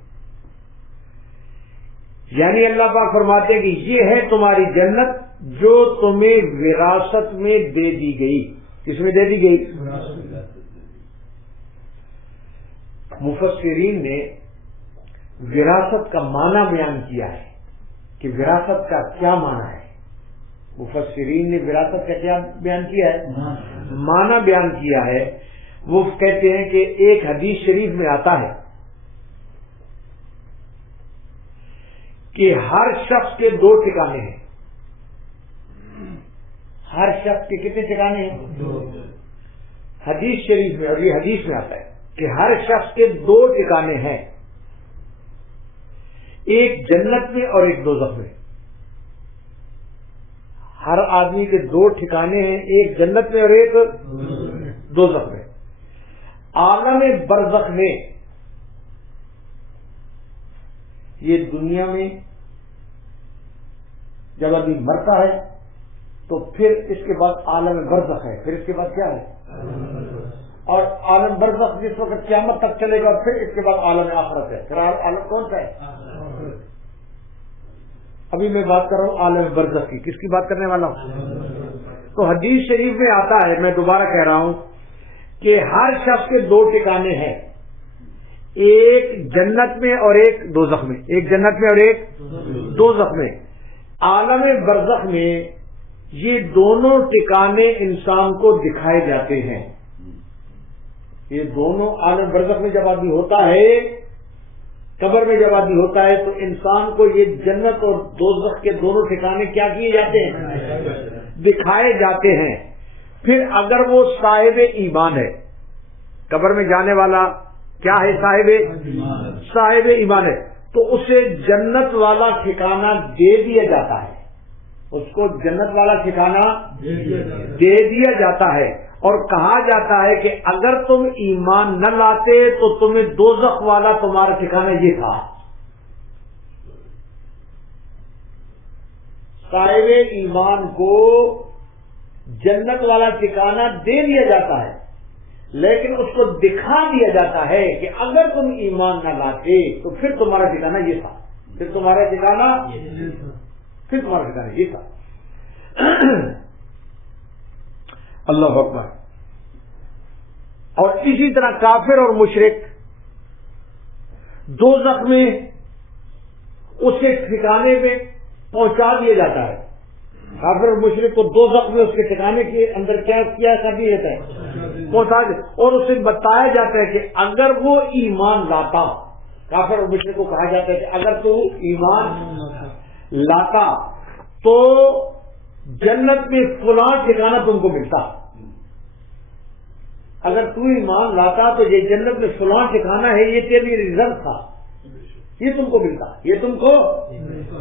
یعنی اللہ پاک فرماتے ہیں کہ یہ ہے تمہاری جنت جو تمہیں وراثت میں دے دی گئی. کس میں دے دی گئی؟ مفسرین نے وراثت کا معنی بیان کیا ہے کہ وراثت کا کیا معنی ہے. مفسرین نے وراثت کا کیا بیان کیا ہے؟ معنی بیان کیا ہے. وہ کہتے ہیں کہ ایک حدیث شریف میں آتا ہے کہ ہر شخص کے 2 ٹھکانے ہیں. ہر شخص کے کتنے ٹھکانے ہیں؟ حدیث شریف میں، اور یہ حدیث میں آتا ہے کہ ہر شخص کے 2 ٹھکانے ہیں، ایک جنت میں اور ایک دوزخ میں. ہر آدمی کے 2 ٹھکانے ہیں، ایک جنت میں اور ایک دوزخ میں. عالم برزخ میں، یہ دنیا میں جب آدمی مرتا ہے تو پھر اس کے بعد عالم برزخ ہے، پھر اس کے بعد کیا ہے؟ اور عالم برزخ جس وقت قیامت تک چلے گا، پھر اس کے بعد عالم آخرت ہے. پھر عالم کون سا ہے؟ ابھی میں بات کر رہا ہوں عالم برزخ کی. کس کی بات کرنے والا ہوں؟ تو حدیث شریف میں آتا ہے، میں دوبارہ کہہ رہا ہوں کہ ہر شخص کے 2 ٹھکانے ہیں، ایک جنت میں اور ایک دوزخ میں. ایک جنت میں اور ایک دوزخ میں. عالم برزخ میں یہ دونوں ٹھکانے انسان کو دکھائے جاتے ہیں. یہ دونوں عالم برزخ میں جب آدمی ہوتا ہے، قبر میں جب آدمی ہوتا ہے، تو انسان کو یہ جنت اور دوزخ کے دونوں ٹھکانے کیا کیے جاتے ہیں؟ دکھائے جاتے ہیں. پھر اگر وہ صاحب ایمان ہے، قبر میں جانے والا کیا ہے؟ صاحب ایمان ہے، تو اسے جنت والا ٹھکانہ دے دیا جاتا ہے. اس کو جنت والا ٹھکانہ دے دیا جاتا ہے اور کہا جاتا ہے کہ اگر تم ایمان نہ لاتے تو تمہیں دوزخ والا تمہارا ٹھکانہ یہ تھا. صاحب ایمان کو جنت والا ٹھکانہ دے دیا جاتا ہے، لیکن اس کو دکھا دیا جاتا ہے کہ اگر تم ایمان نہ لاتے تو پھر تمہارا ٹھکانہ یہ تھا، پھر تمہارا ٹھکانہ یہ تھا. اللہ اکبر. اور اسی طرح کافر اور مشرک دوزخ میں اس کے ٹھکانے پہ پہنچا دیا جاتا ہے. کافر اور مشرک کو دوزخ میں اس کے ٹھکانے کے اندر کیا کر دیا جاتا ہے؟ پہنچا دیا. اور اسے بتایا جاتا ہے کہ اگر وہ ایمان لاتا، کافر اور مشرک کو کہا جاتا ہے کہ اگر تو ایمان لاتا تو جنت میں فلاں ٹھکانہ تم کو ملتا. اگر تو ایمان لاتا تو یہ جنت میں فلاں ٹھکانہ ہے، یہ تیرے ریزرو تھا، یہ تم کو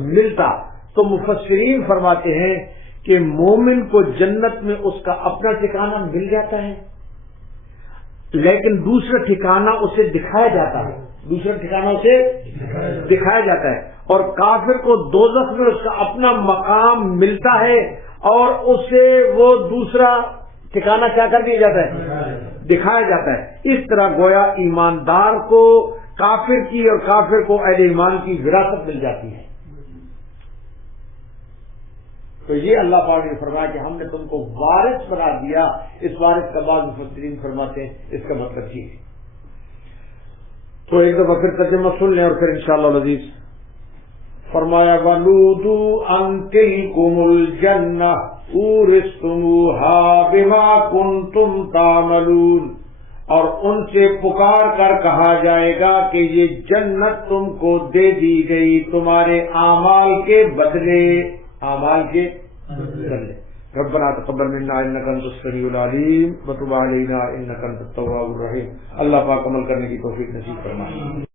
ملتا. تو مفسرین فرماتے ہیں کہ مومن کو جنت میں اس کا اپنا ٹھکانہ مل جاتا ہے، لیکن دوسرا ٹھکانہ اسے دکھایا جاتا ہے. اور کافر کو دوزخ میں اس کا اپنا مقام ملتا ہے اور اسے وہ دوسرا ٹھکانہ کیا کر دیا جاتا ہے؟ دکھایا جاتا ہے. اس طرح گویا ایماندار کو کافر کی اور کافر کو اہل ایمان کی وراثت مل جاتی ہے. تو یہ اللہ پاک نے فرمایا کہ ہم نے تم کو وارث بنا دیا. اس وارث کا بعض مفسرین فرماتے ہیں اس کا مطلب یہ ہے. تو ایک دفعہ پھر ترجمہ سن لیں اور پھر انشاءاللہ العزیز. فرمایا وَنُودُوا أَن تِلْكُمُ الْجَنَّةُ أُورِثْتُمُوهَا بِمَا كُنتُمْ تَعْمَلُونَ. اور ان سے پکار کر کہا جائے گا کہ یہ جنت تم کو دے دی گئی تمہارے اعمال کے بدلے، اعمال کے بدلے۔ ربنا تقبل منا انك انت السميع العليم وتب علينا انك انت التواب الرحيم۔ اللہ پاک عمل کرنے کی توفیق نصیب فرمائے۔